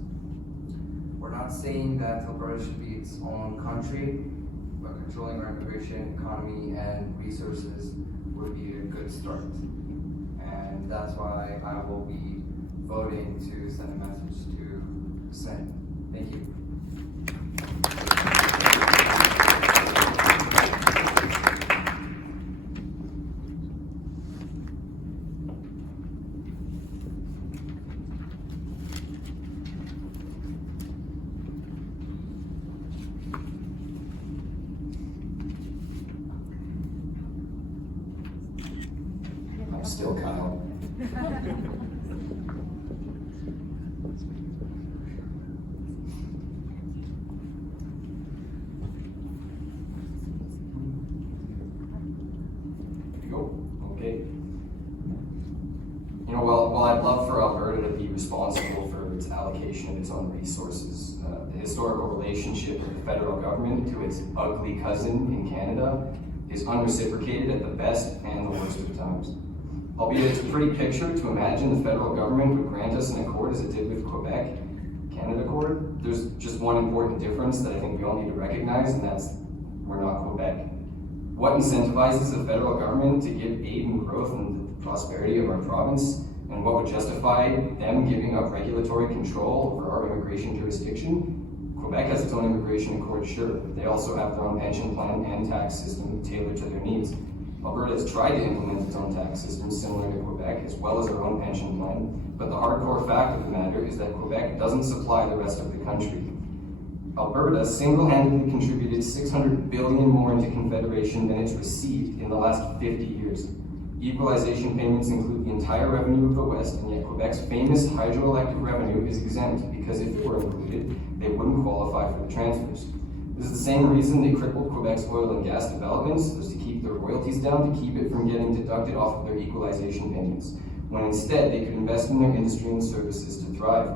We're not saying that Alberta should be its own country, but controlling our immigration, economy, and resources would be a good start. And that's why I will be voting to send a message to the Senate. Thank you. Still Kyle. Okay. You know, while I'd love for Alberta to be responsible for its allocation of its own resources, the historical relationship of the federal government to its ugly cousin in Canada is unreciprocated at the best and the worst of times. Albeit it's a pretty picture to imagine the federal government would grant us an accord as it did with Quebec, Canada Accord. There's just one important difference that I think we all need to recognize, and that's we're not Quebec. What incentivizes the federal government to give aid and growth and the prosperity of our province, and what would justify them giving up regulatory control over our immigration jurisdiction? Quebec has its own immigration accord, sure, but they also have their own pension plan and tax system tailored to their needs. Alberta has tried to implement its own tax system similar to Quebec, as well as our own pension plan, but the hardcore fact of the matter is that Quebec doesn't supply the rest of the country. Alberta single-handedly contributed $600 billion more into Confederation than it's received in the last 50 years. Equalization payments include the entire revenue of the West, and yet Quebec's famous hydroelectric revenue is exempt because if it were included, they wouldn't qualify for the transfers. This is the same reason they crippled Quebec's oil and gas developments, was to keep their royalties down, to keep it from getting deducted off of their equalization payments, when instead they could invest in their industry and services to thrive.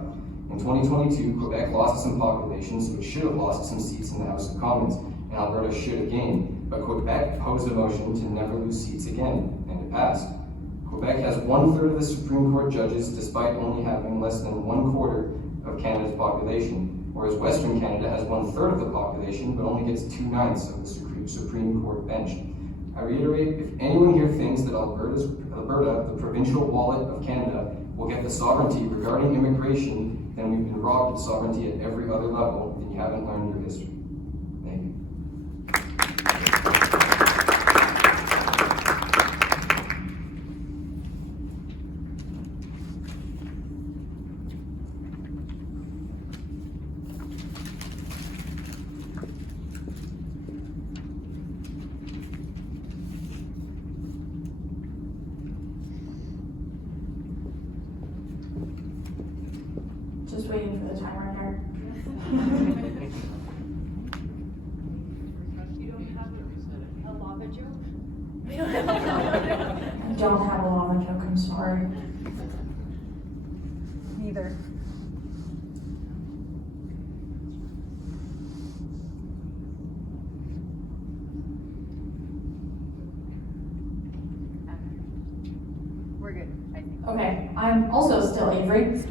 In 2022, Quebec lost some population, so it should have lost some seats in the House of Commons, and Alberta should have gained. But Quebec posed a motion to never lose seats again, and it passed. Quebec has 1/3 of the Supreme Court judges, despite only having less than 1/4 of Canada's population, whereas Western Canada has 1/3 of the population, but only gets 2/9 of the Supreme Court bench. I reiterate, if anyone here thinks that Alberta, the provincial wallet of Canada, will get the sovereignty regarding immigration, then we've been robbed of sovereignty at every other level, and you haven't learned your history. Thank you. Just waiting for the timer here. You don't have a lava joke? I don't have a lava joke, I'm sorry. Neither. We're good, I think. Okay, I'm also still Avery.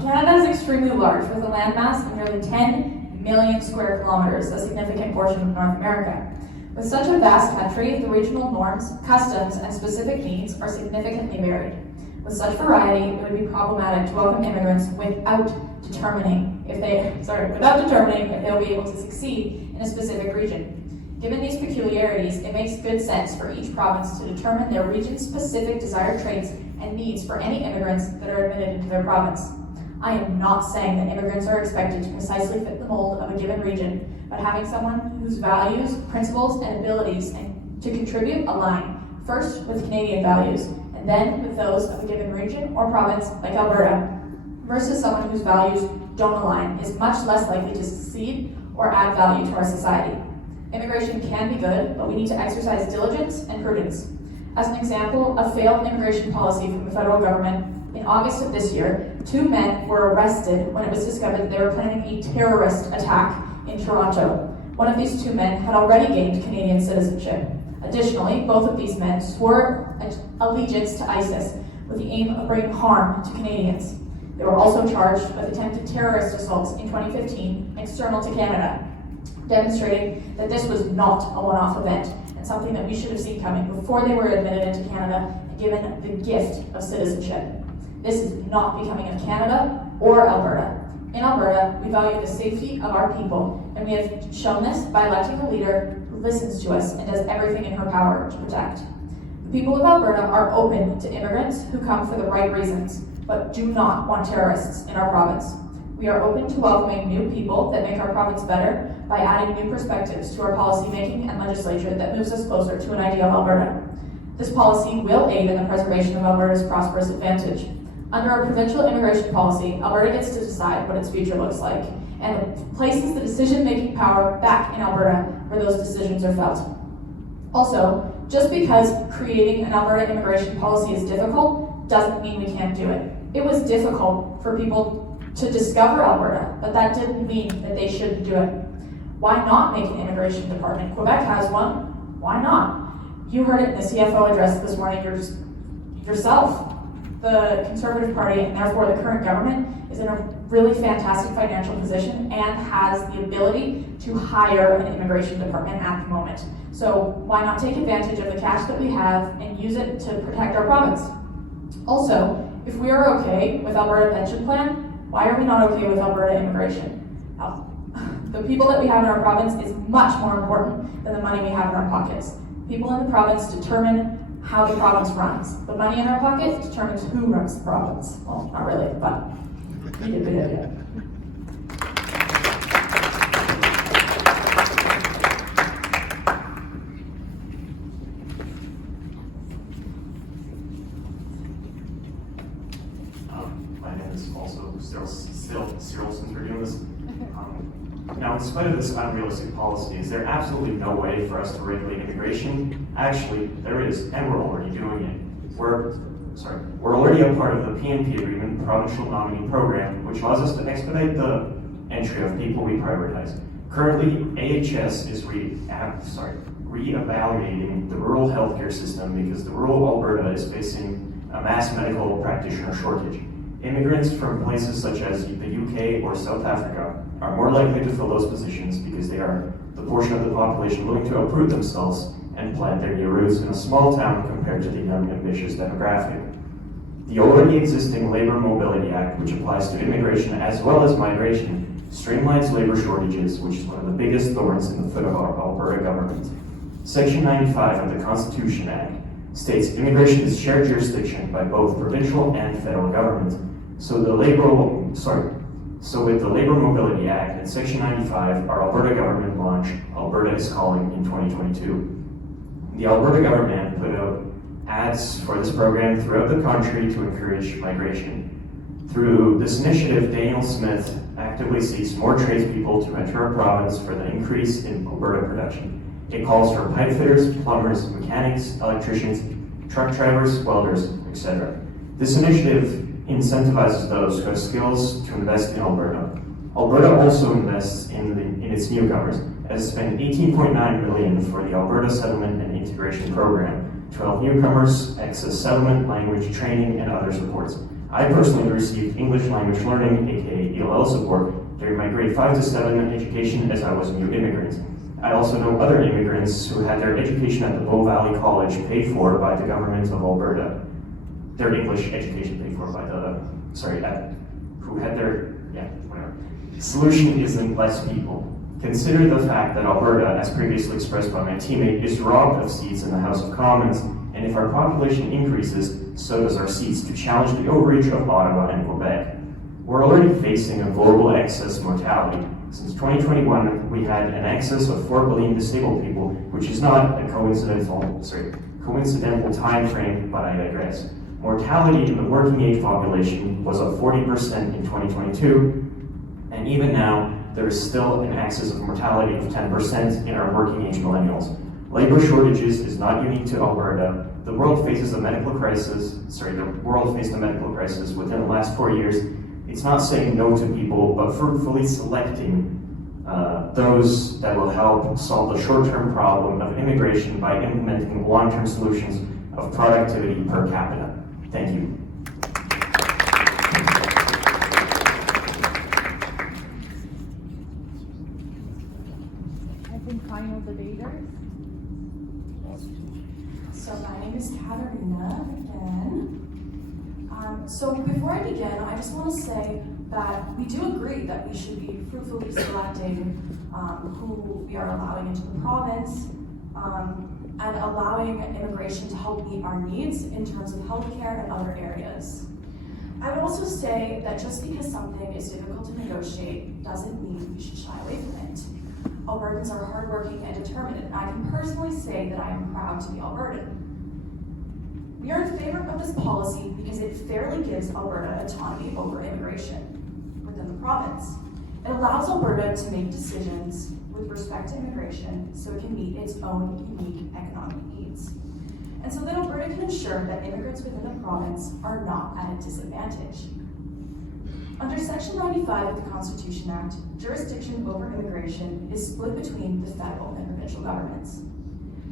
Canada is extremely large, with a landmass of nearly 10 million square kilometers, a significant portion of North America. With such a vast country, the regional norms, customs, and specific needs are significantly varied. With such variety, it would be problematic to welcome immigrants without determining if they will be able to succeed in a specific region. Given these peculiarities, it makes good sense for each province to determine their region's specific desired traits and needs for any immigrants that are admitted into their province. I am not saying that immigrants are expected to precisely fit the mold of a given region, but having someone whose values, principles, and abilities to contribute align, first with Canadian values, and then with those of a given region or province like Alberta, versus someone whose values don't align, is much less likely to succeed or add value to our society. Immigration can be good, but we need to exercise diligence and prudence. As an example, a failed immigration policy from the federal government, in August of this year, 2 men were arrested when it was discovered that they were planning a terrorist attack in Toronto. One of these 2 men had already gained Canadian citizenship. Additionally, both of these men swore allegiance to ISIS with the aim of bringing harm to Canadians. They were also charged with attempted terrorist assaults in 2015 external to Canada, demonstrating that this was not a one-off event and something that we should have seen coming before they were admitted into Canada and given the gift of citizenship. This is not becoming of Canada or Alberta. In Alberta, we value the safety of our people, and we have shown this by electing a leader who listens to us and does everything in her power to protect. The people of Alberta are open to immigrants who come for the right reasons, but do not want terrorists in our province. We are open to welcoming new people that make our province better by adding new perspectives to our policy making and legislature that moves us closer to an ideal Alberta. This policy will aid in the preservation of Alberta's prosperous advantage. Under our provincial immigration policy, Alberta gets to decide what its future looks like, and places the decision-making power back in Alberta where those decisions are felt. Also, just because creating an Alberta immigration policy is difficult doesn't mean we can't do it. It was difficult for people to discover Alberta, but that didn't mean that they shouldn't do it. Why not make an immigration department? Quebec has one. Why not? You heard it in the CFO address this morning yourself. The Conservative Party, and therefore the current government, is in a really fantastic financial position and has the ability to hire an immigration department at the moment. So why not take advantage of the cash that we have and use it to protect our province? Also, if we are okay with Alberta pension plan, why are we not okay with Alberta immigration? The people that we have in our province is much more important than the money we have in our pockets. People in the province determine how the province runs. The money in our pocket determines who runs the province. Well, not really, but you get the idea. My name is also Cyril, since we're doing this. Now, in spite of this unrealistic policy, is there absolutely no way for us to regulate immigration? Actually, there is, and we're already doing it. We're already a part of the PNP agreement, Provincial Nominee Program, which allows us to expedite the entry of people we prioritize. Currently, AHS is re-evaluating the rural healthcare system because the rural Alberta is facing a mass medical practitioner shortage. Immigrants from places such as the UK or South Africa are more likely to fill those positions because they are the portion of the population willing to uproot themselves and plant their new roots in a small town compared to the young, ambitious demographic. The already existing Labor Mobility Act, which applies to immigration as well as migration, streamlines labor shortages, which is one of the biggest thorns in the foot of our Alberta government. Section 95 of the Constitution Act states immigration is shared jurisdiction by both provincial and federal government. So with the Labor Mobility Act and Section 95, our Alberta government launched Alberta is Calling in 2022. The Alberta government put out ads for this program throughout the country to encourage migration. Through this initiative, Daniel Smith actively seeks more tradespeople to enter our province for the increase in Alberta production. It calls for pipe fitters, plumbers, mechanics, electricians, truck drivers, welders, etc. This initiative incentivizes those who have skills to invest in Alberta. Alberta also invests in its newcomers, has spent $18.9 million for the Alberta Settlement and Integration Program to help newcomers access settlement, language, training, and other supports. I personally received English language learning, aka ELL support, during my grade 5 to 7 education as I was a new immigrant. I also know other immigrants who had their education at the Bow Valley College paid for by the government of Alberta. Their English education paid for by whatever. Solution isn't less people. Consider the fact that Alberta, as previously expressed by my teammate, is robbed of seats in the House of Commons, and if our population increases, so does our seats to challenge the overreach of Ottawa and Quebec. We're already facing a global excess mortality. Since 2021, we had an excess of 4 billion disabled people, which is not a coincidental time frame, but I digress. Mortality in the working age population was up 40% in 2022, and even now, there is still an excess of mortality of 10% in our working age millennials. Labor shortages is not unique to Alberta. The world faced a medical crisis within the last 4 years. It's not saying no to people, but fruitfully selecting those that will help solve the short-term problem of immigration by implementing long-term solutions of productivity per capita. Thank you. I think final debaters. So my name is Katarina again. So before I begin, I just want to say that we do agree that we should be fruitfully selecting who we are allowing into the province and allowing immigration to help meet our needs in terms of healthcare and other areas. I would also say that just because something is difficult to negotiate doesn't mean we should shy away from it. Albertans are hardworking and determined, and I can personally say that I am proud to be Albertan. We are in favor of this policy because it fairly gives Alberta autonomy over immigration within the province. It allows Alberta to make decisions with respect to immigration so it can meet its own unique economic needs. And so that Alberta can ensure that immigrants within the province are not at a disadvantage. Under Section 95 of the Constitution Act, jurisdiction over immigration is split between the federal and provincial governments.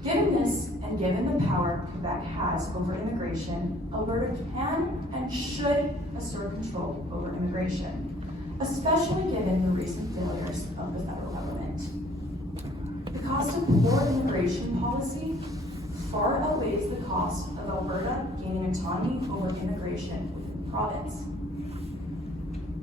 Given this, and given the power Quebec has over immigration, Alberta can and should assert control over immigration, especially given the recent failures of the federal government. The cost of poor immigration policy far outweighs the cost of Alberta gaining autonomy over immigration within the province.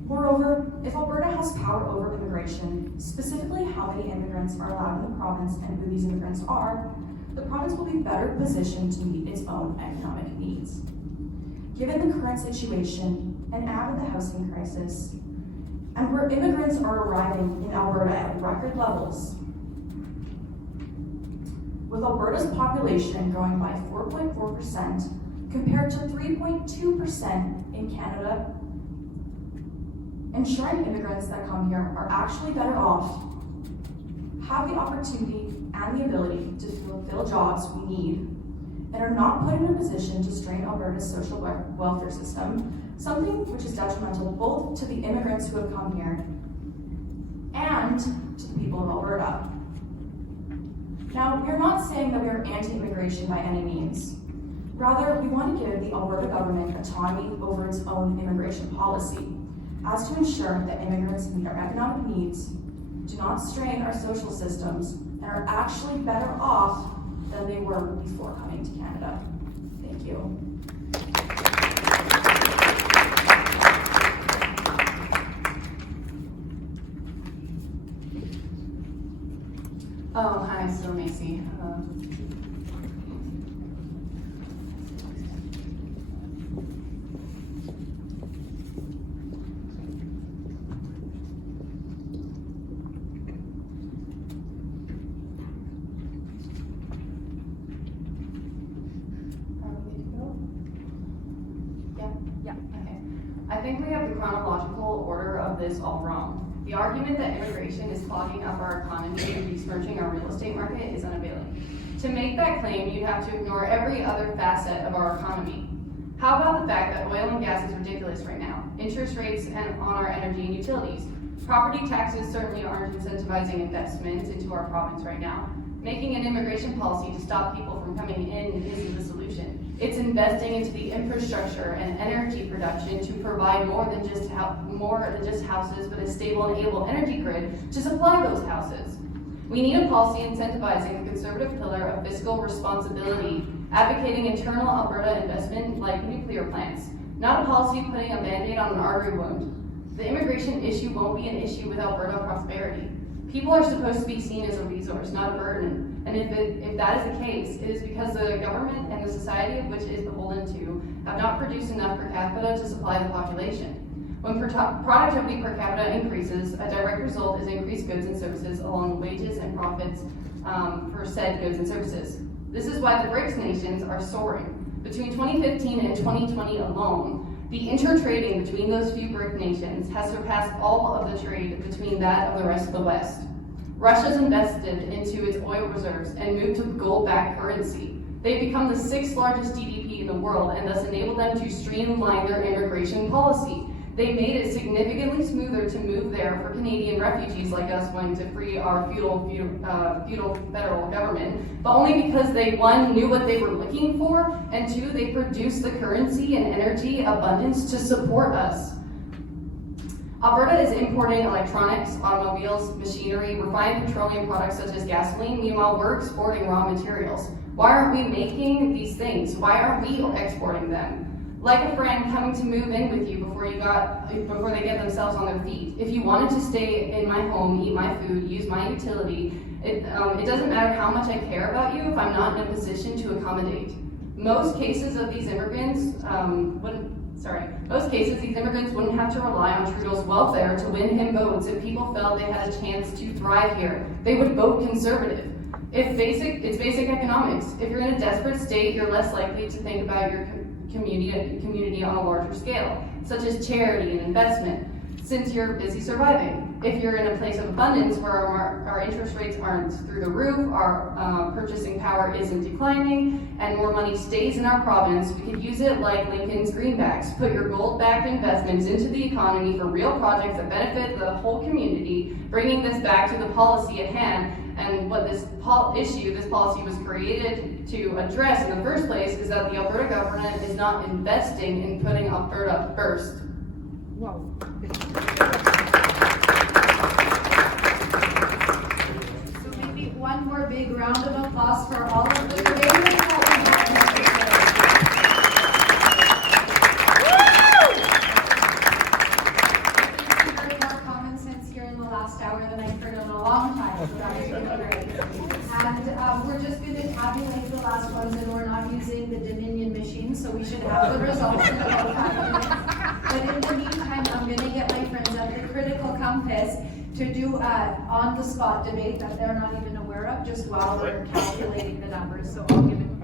Moreover, if Alberta has power over immigration, specifically how many immigrants are allowed in the province and who these immigrants are, the province will be better positioned to meet its own economic needs. Given the current situation and amid the housing crisis, and where immigrants are arriving in Alberta at record levels, with Alberta's population growing by 4.4% compared to 3.2% in Canada ensuring immigrants that come here are actually better off, have the opportunity and the ability to fulfill jobs we need, and are not put in a position to strain Alberta's social welfare system, something which is detrimental both to the immigrants who have come here and to the people of Alberta. Now, we're not saying that we are anti-immigration by any means. Rather, we want to give the Alberta government autonomy over its own immigration policy, as to ensure that immigrants meet our economic needs, do not strain our social systems, and are actually better off than they were before coming to Canada. Thank you. Oh, hi, so Macy. I think we have the chronological order of this all wrong. The argument that immigration is clogging up our economy and besmirching our real estate market is unavailing. To make that claim, you have to ignore every other facet of our economy. How about the fact that oil and gas is ridiculous right now? Interest rates on our energy and utilities. Property taxes certainly aren't incentivizing investment into our province right now. Making an immigration policy to stop people from coming in isn't the solution. It's investing into the infrastructure and energy production to provide more than just houses, but a stable and able energy grid to supply those houses. We need a policy incentivizing the conservative pillar of fiscal responsibility, advocating internal Alberta investment like nuclear plants, not a policy putting a Band-Aid on an artery wound. The immigration issue won't be an issue with Alberta prosperity. People are supposed to be seen as a resource, not a burden. And if that is the case, it is because the government and the society of which it is beholden to have not produced enough per capita to supply the population. When productivity per capita increases, a direct result is increased goods and services along wages and profits for said goods and services. This is why the BRICS nations are soaring. Between 2015 and 2020 alone, the intertrading between those few BRIC nations has surpassed all of the trade between that of the rest of the West. Russia's invested into its oil reserves and moved to gold-backed currency. They've become the 6th largest GDP in the world and thus enabled them to streamline their immigration policy. They made it significantly smoother to move there for Canadian refugees like us wanting to free our feudal federal government, but only because they, 1, knew what they were looking for, and 2, they produced the currency and energy abundance to support us. Alberta is importing electronics, automobiles, machinery, refined petroleum products such as gasoline. Meanwhile, we're exporting raw materials. Why aren't we making these things? Why aren't we exporting them? Like a friend coming to move in with you before they get themselves on their feet. If you wanted to stay in my home, eat my food, use my utility, it doesn't matter how much I care about you if I'm not in a position to accommodate. Most cases these immigrants wouldn't have to rely on Trudeau's welfare to win him votes if people felt they had a chance to thrive here. They would vote Conservative. It's basic economics. If you're in a desperate state, you're less likely to think about your community on a larger scale, such as charity and investment, since you're busy surviving. If you're in a place of abundance where our interest rates aren't through the roof, our purchasing power isn't declining, and more money stays in our province, we could use it like Lincoln's greenbacks. Put your gold-backed investments into the economy for real projects that benefit the whole community, bringing this back to the policy at hand. And what this policy was created to address in the first place is that the Alberta government is not investing in putting Alberta first. Whoa. So maybe one more big round of applause for all of the debaters. I've heard more common sense here in the last hour than I've heard in a long time, so that is really great. And we're just going to tabulate the last ones, and we're not using the Dominion machine, so we should have the results in about 5 minutes. But in the meantime, I'm going to get my friends at the Critical Compass to do an on-the-spot debate that they're not even aware of, just while we're calculating the numbers. So I'll give it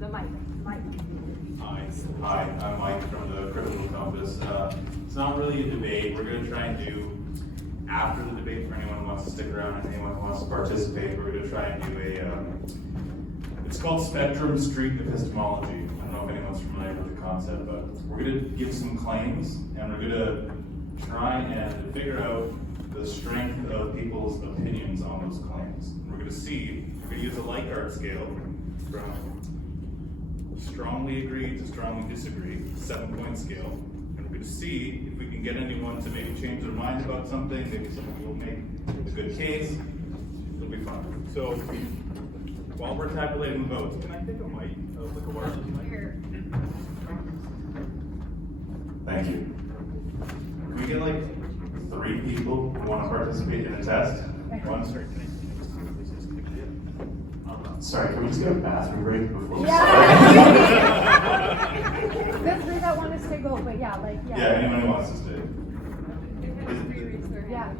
The mic. Hi, I'm Mike from the Critical Compass. It's not really a debate. We're going to try and do, after the debate, for anyone who wants to stick around and anyone who wants to participate, we're going to try and do it's called Spectrum Street Epistemology. I don't know if anyone's familiar with the concept, but we're going to give some claims, and we're going to try and figure out the strength of people's opinions on those claims. We're going to see, we're going to use a Likert scale from strongly agree to strongly disagree, 7-point scale, and we're going to see if we can get anyone to maybe change their mind about something, maybe someone will make a good case. It'll be fun. So, while we're tabulating the votes, can I take a mic? Like a word? Thank you. Can we get like 3 people who want to participate in a test? One, sorry. Sorry, can we just get a bathroom break before we Yeah. start? There's 3 that want us to go, but yeah. Yeah, anyone who wants to stay. Yeah.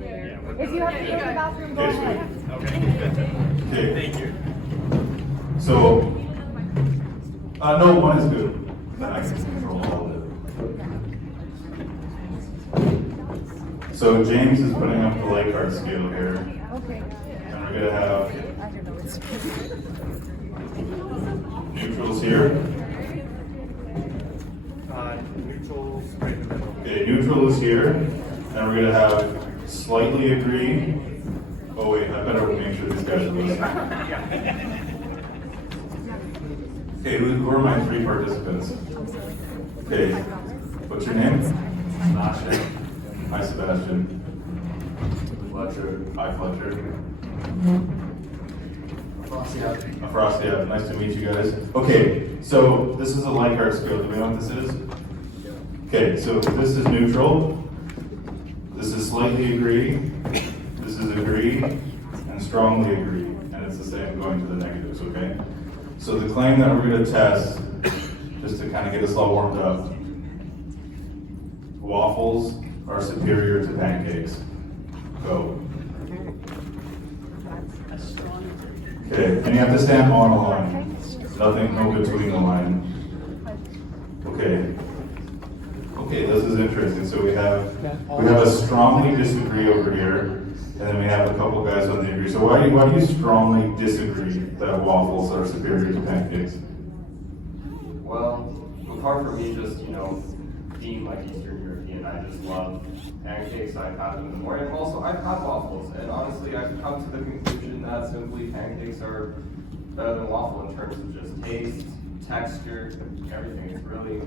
If you have to go to the bathroom, go ahead. Okay. Thank you. So, no, 1 is good. Then I can control all of it. So James is putting up the Likert scale here. Okay. And we're going to have neutrals here. Neutrals right in the middle. Okay, neutral is here. And we're going to have slightly agree. Oh wait, I better make sure these guys are listening. Okay, who are my 3 participants? Okay, what's your name? Sebastian. Hi, Sebastian. Fletcher. Hi, Fletcher. Frosty. Nice to meet you guys. Okay, so this is a Likert scale. Do we know what this is? Okay, so this is neutral. This is slightly agree. This is agree. And strongly agree. And it's the same going to the negatives, okay? So the claim that we're going to test, just to kind of get us all warmed up, waffles are superior to pancakes. Go. Okay, and you have to stand on a line. Nothing, no between the line. Okay. Okay, this is interesting. So we have a strongly disagree over here, and then we have a couple guys on the agree. So why do you strongly disagree that waffles are superior to pancakes? Well, apart from me just, being like Eastern European, I just love pancakes. I've had them in the morning. Also, I've had waffles, and honestly, I've come to the conclusion that simply pancakes are better than waffle in terms of just taste, texture, everything. It's really,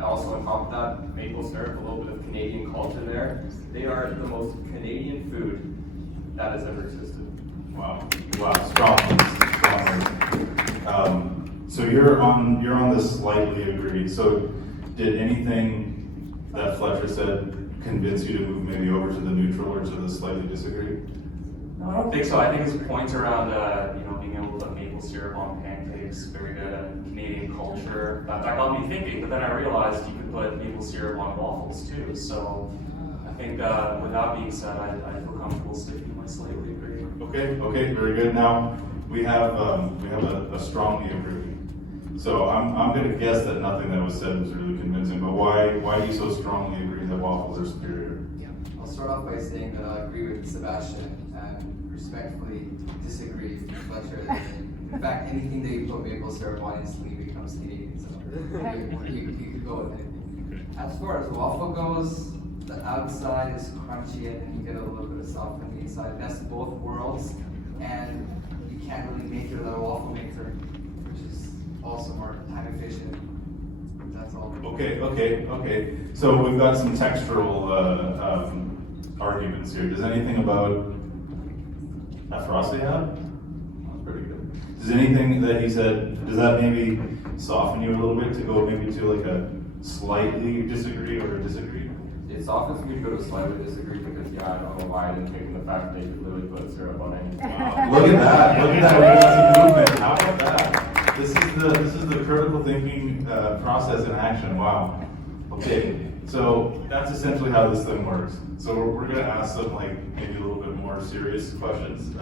also on top of that, maple syrup, a little bit of Canadian culture there. They are the most Canadian food that has ever existed. Wow, strong. So you're on this slightly agree. So did anything that Fletcher said convince you to move maybe over to the neutral or to the slightly disagree? No, I don't think so. I think his points around being able to put maple syrup on pancakes, very good, and Canadian culture. That got me thinking, but then I realized you could put maple syrup on waffles too. So I think with that being said, I feel comfortable sticking with slightly agree. Okay, very good. Now we have a strongly agree. So I'm going to guess that nothing that was said was really convincing. But why do you so strongly agree that waffles are superior? I'll start off by saying that I agree with Sebastian and respectfully disagree with Fletcher. In fact, anything that you put maple syrup on instantly becomes Canadian. So you could go with anything. As far as waffle goes, the outside is crunchy and then you get a little bit of soft on the inside. That's both worlds, and you can't really make it without a waffle maker, which is also more time efficient. That's all. Okay. So we've got some textural arguments here. Does anything about that Frosty hat? That's pretty good. Does anything that he said, does that maybe soften you a little bit to go maybe to like a slightly disagree or a disagree? It softens me to go to slightly disagree because I don't know why I didn't think of the fact that you could literally put syrup on anything. Look at that! We got some movement. How about that? This is the critical thinking process in action. Wow. Okay, so that's essentially how this thing works. So we're going to ask some maybe a little bit more serious questions.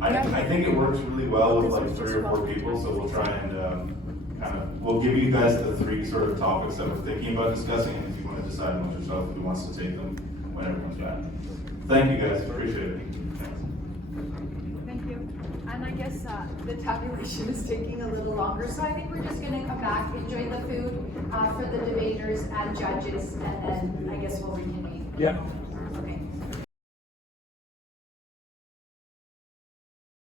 I think it works really well with 3 or 4 people. So we'll try and we'll give you guys the 3 sort of topics that we're thinking about discussing, and if you want to decide amongst yourself who wants to take them whenever it comes back. Thank you guys, appreciate it. Thank you. And I guess the tabulation is taking a little longer, So I think we're just gonna come back, enjoy the food for the debaters and judges, and then I guess we'll reconvene. Yeah.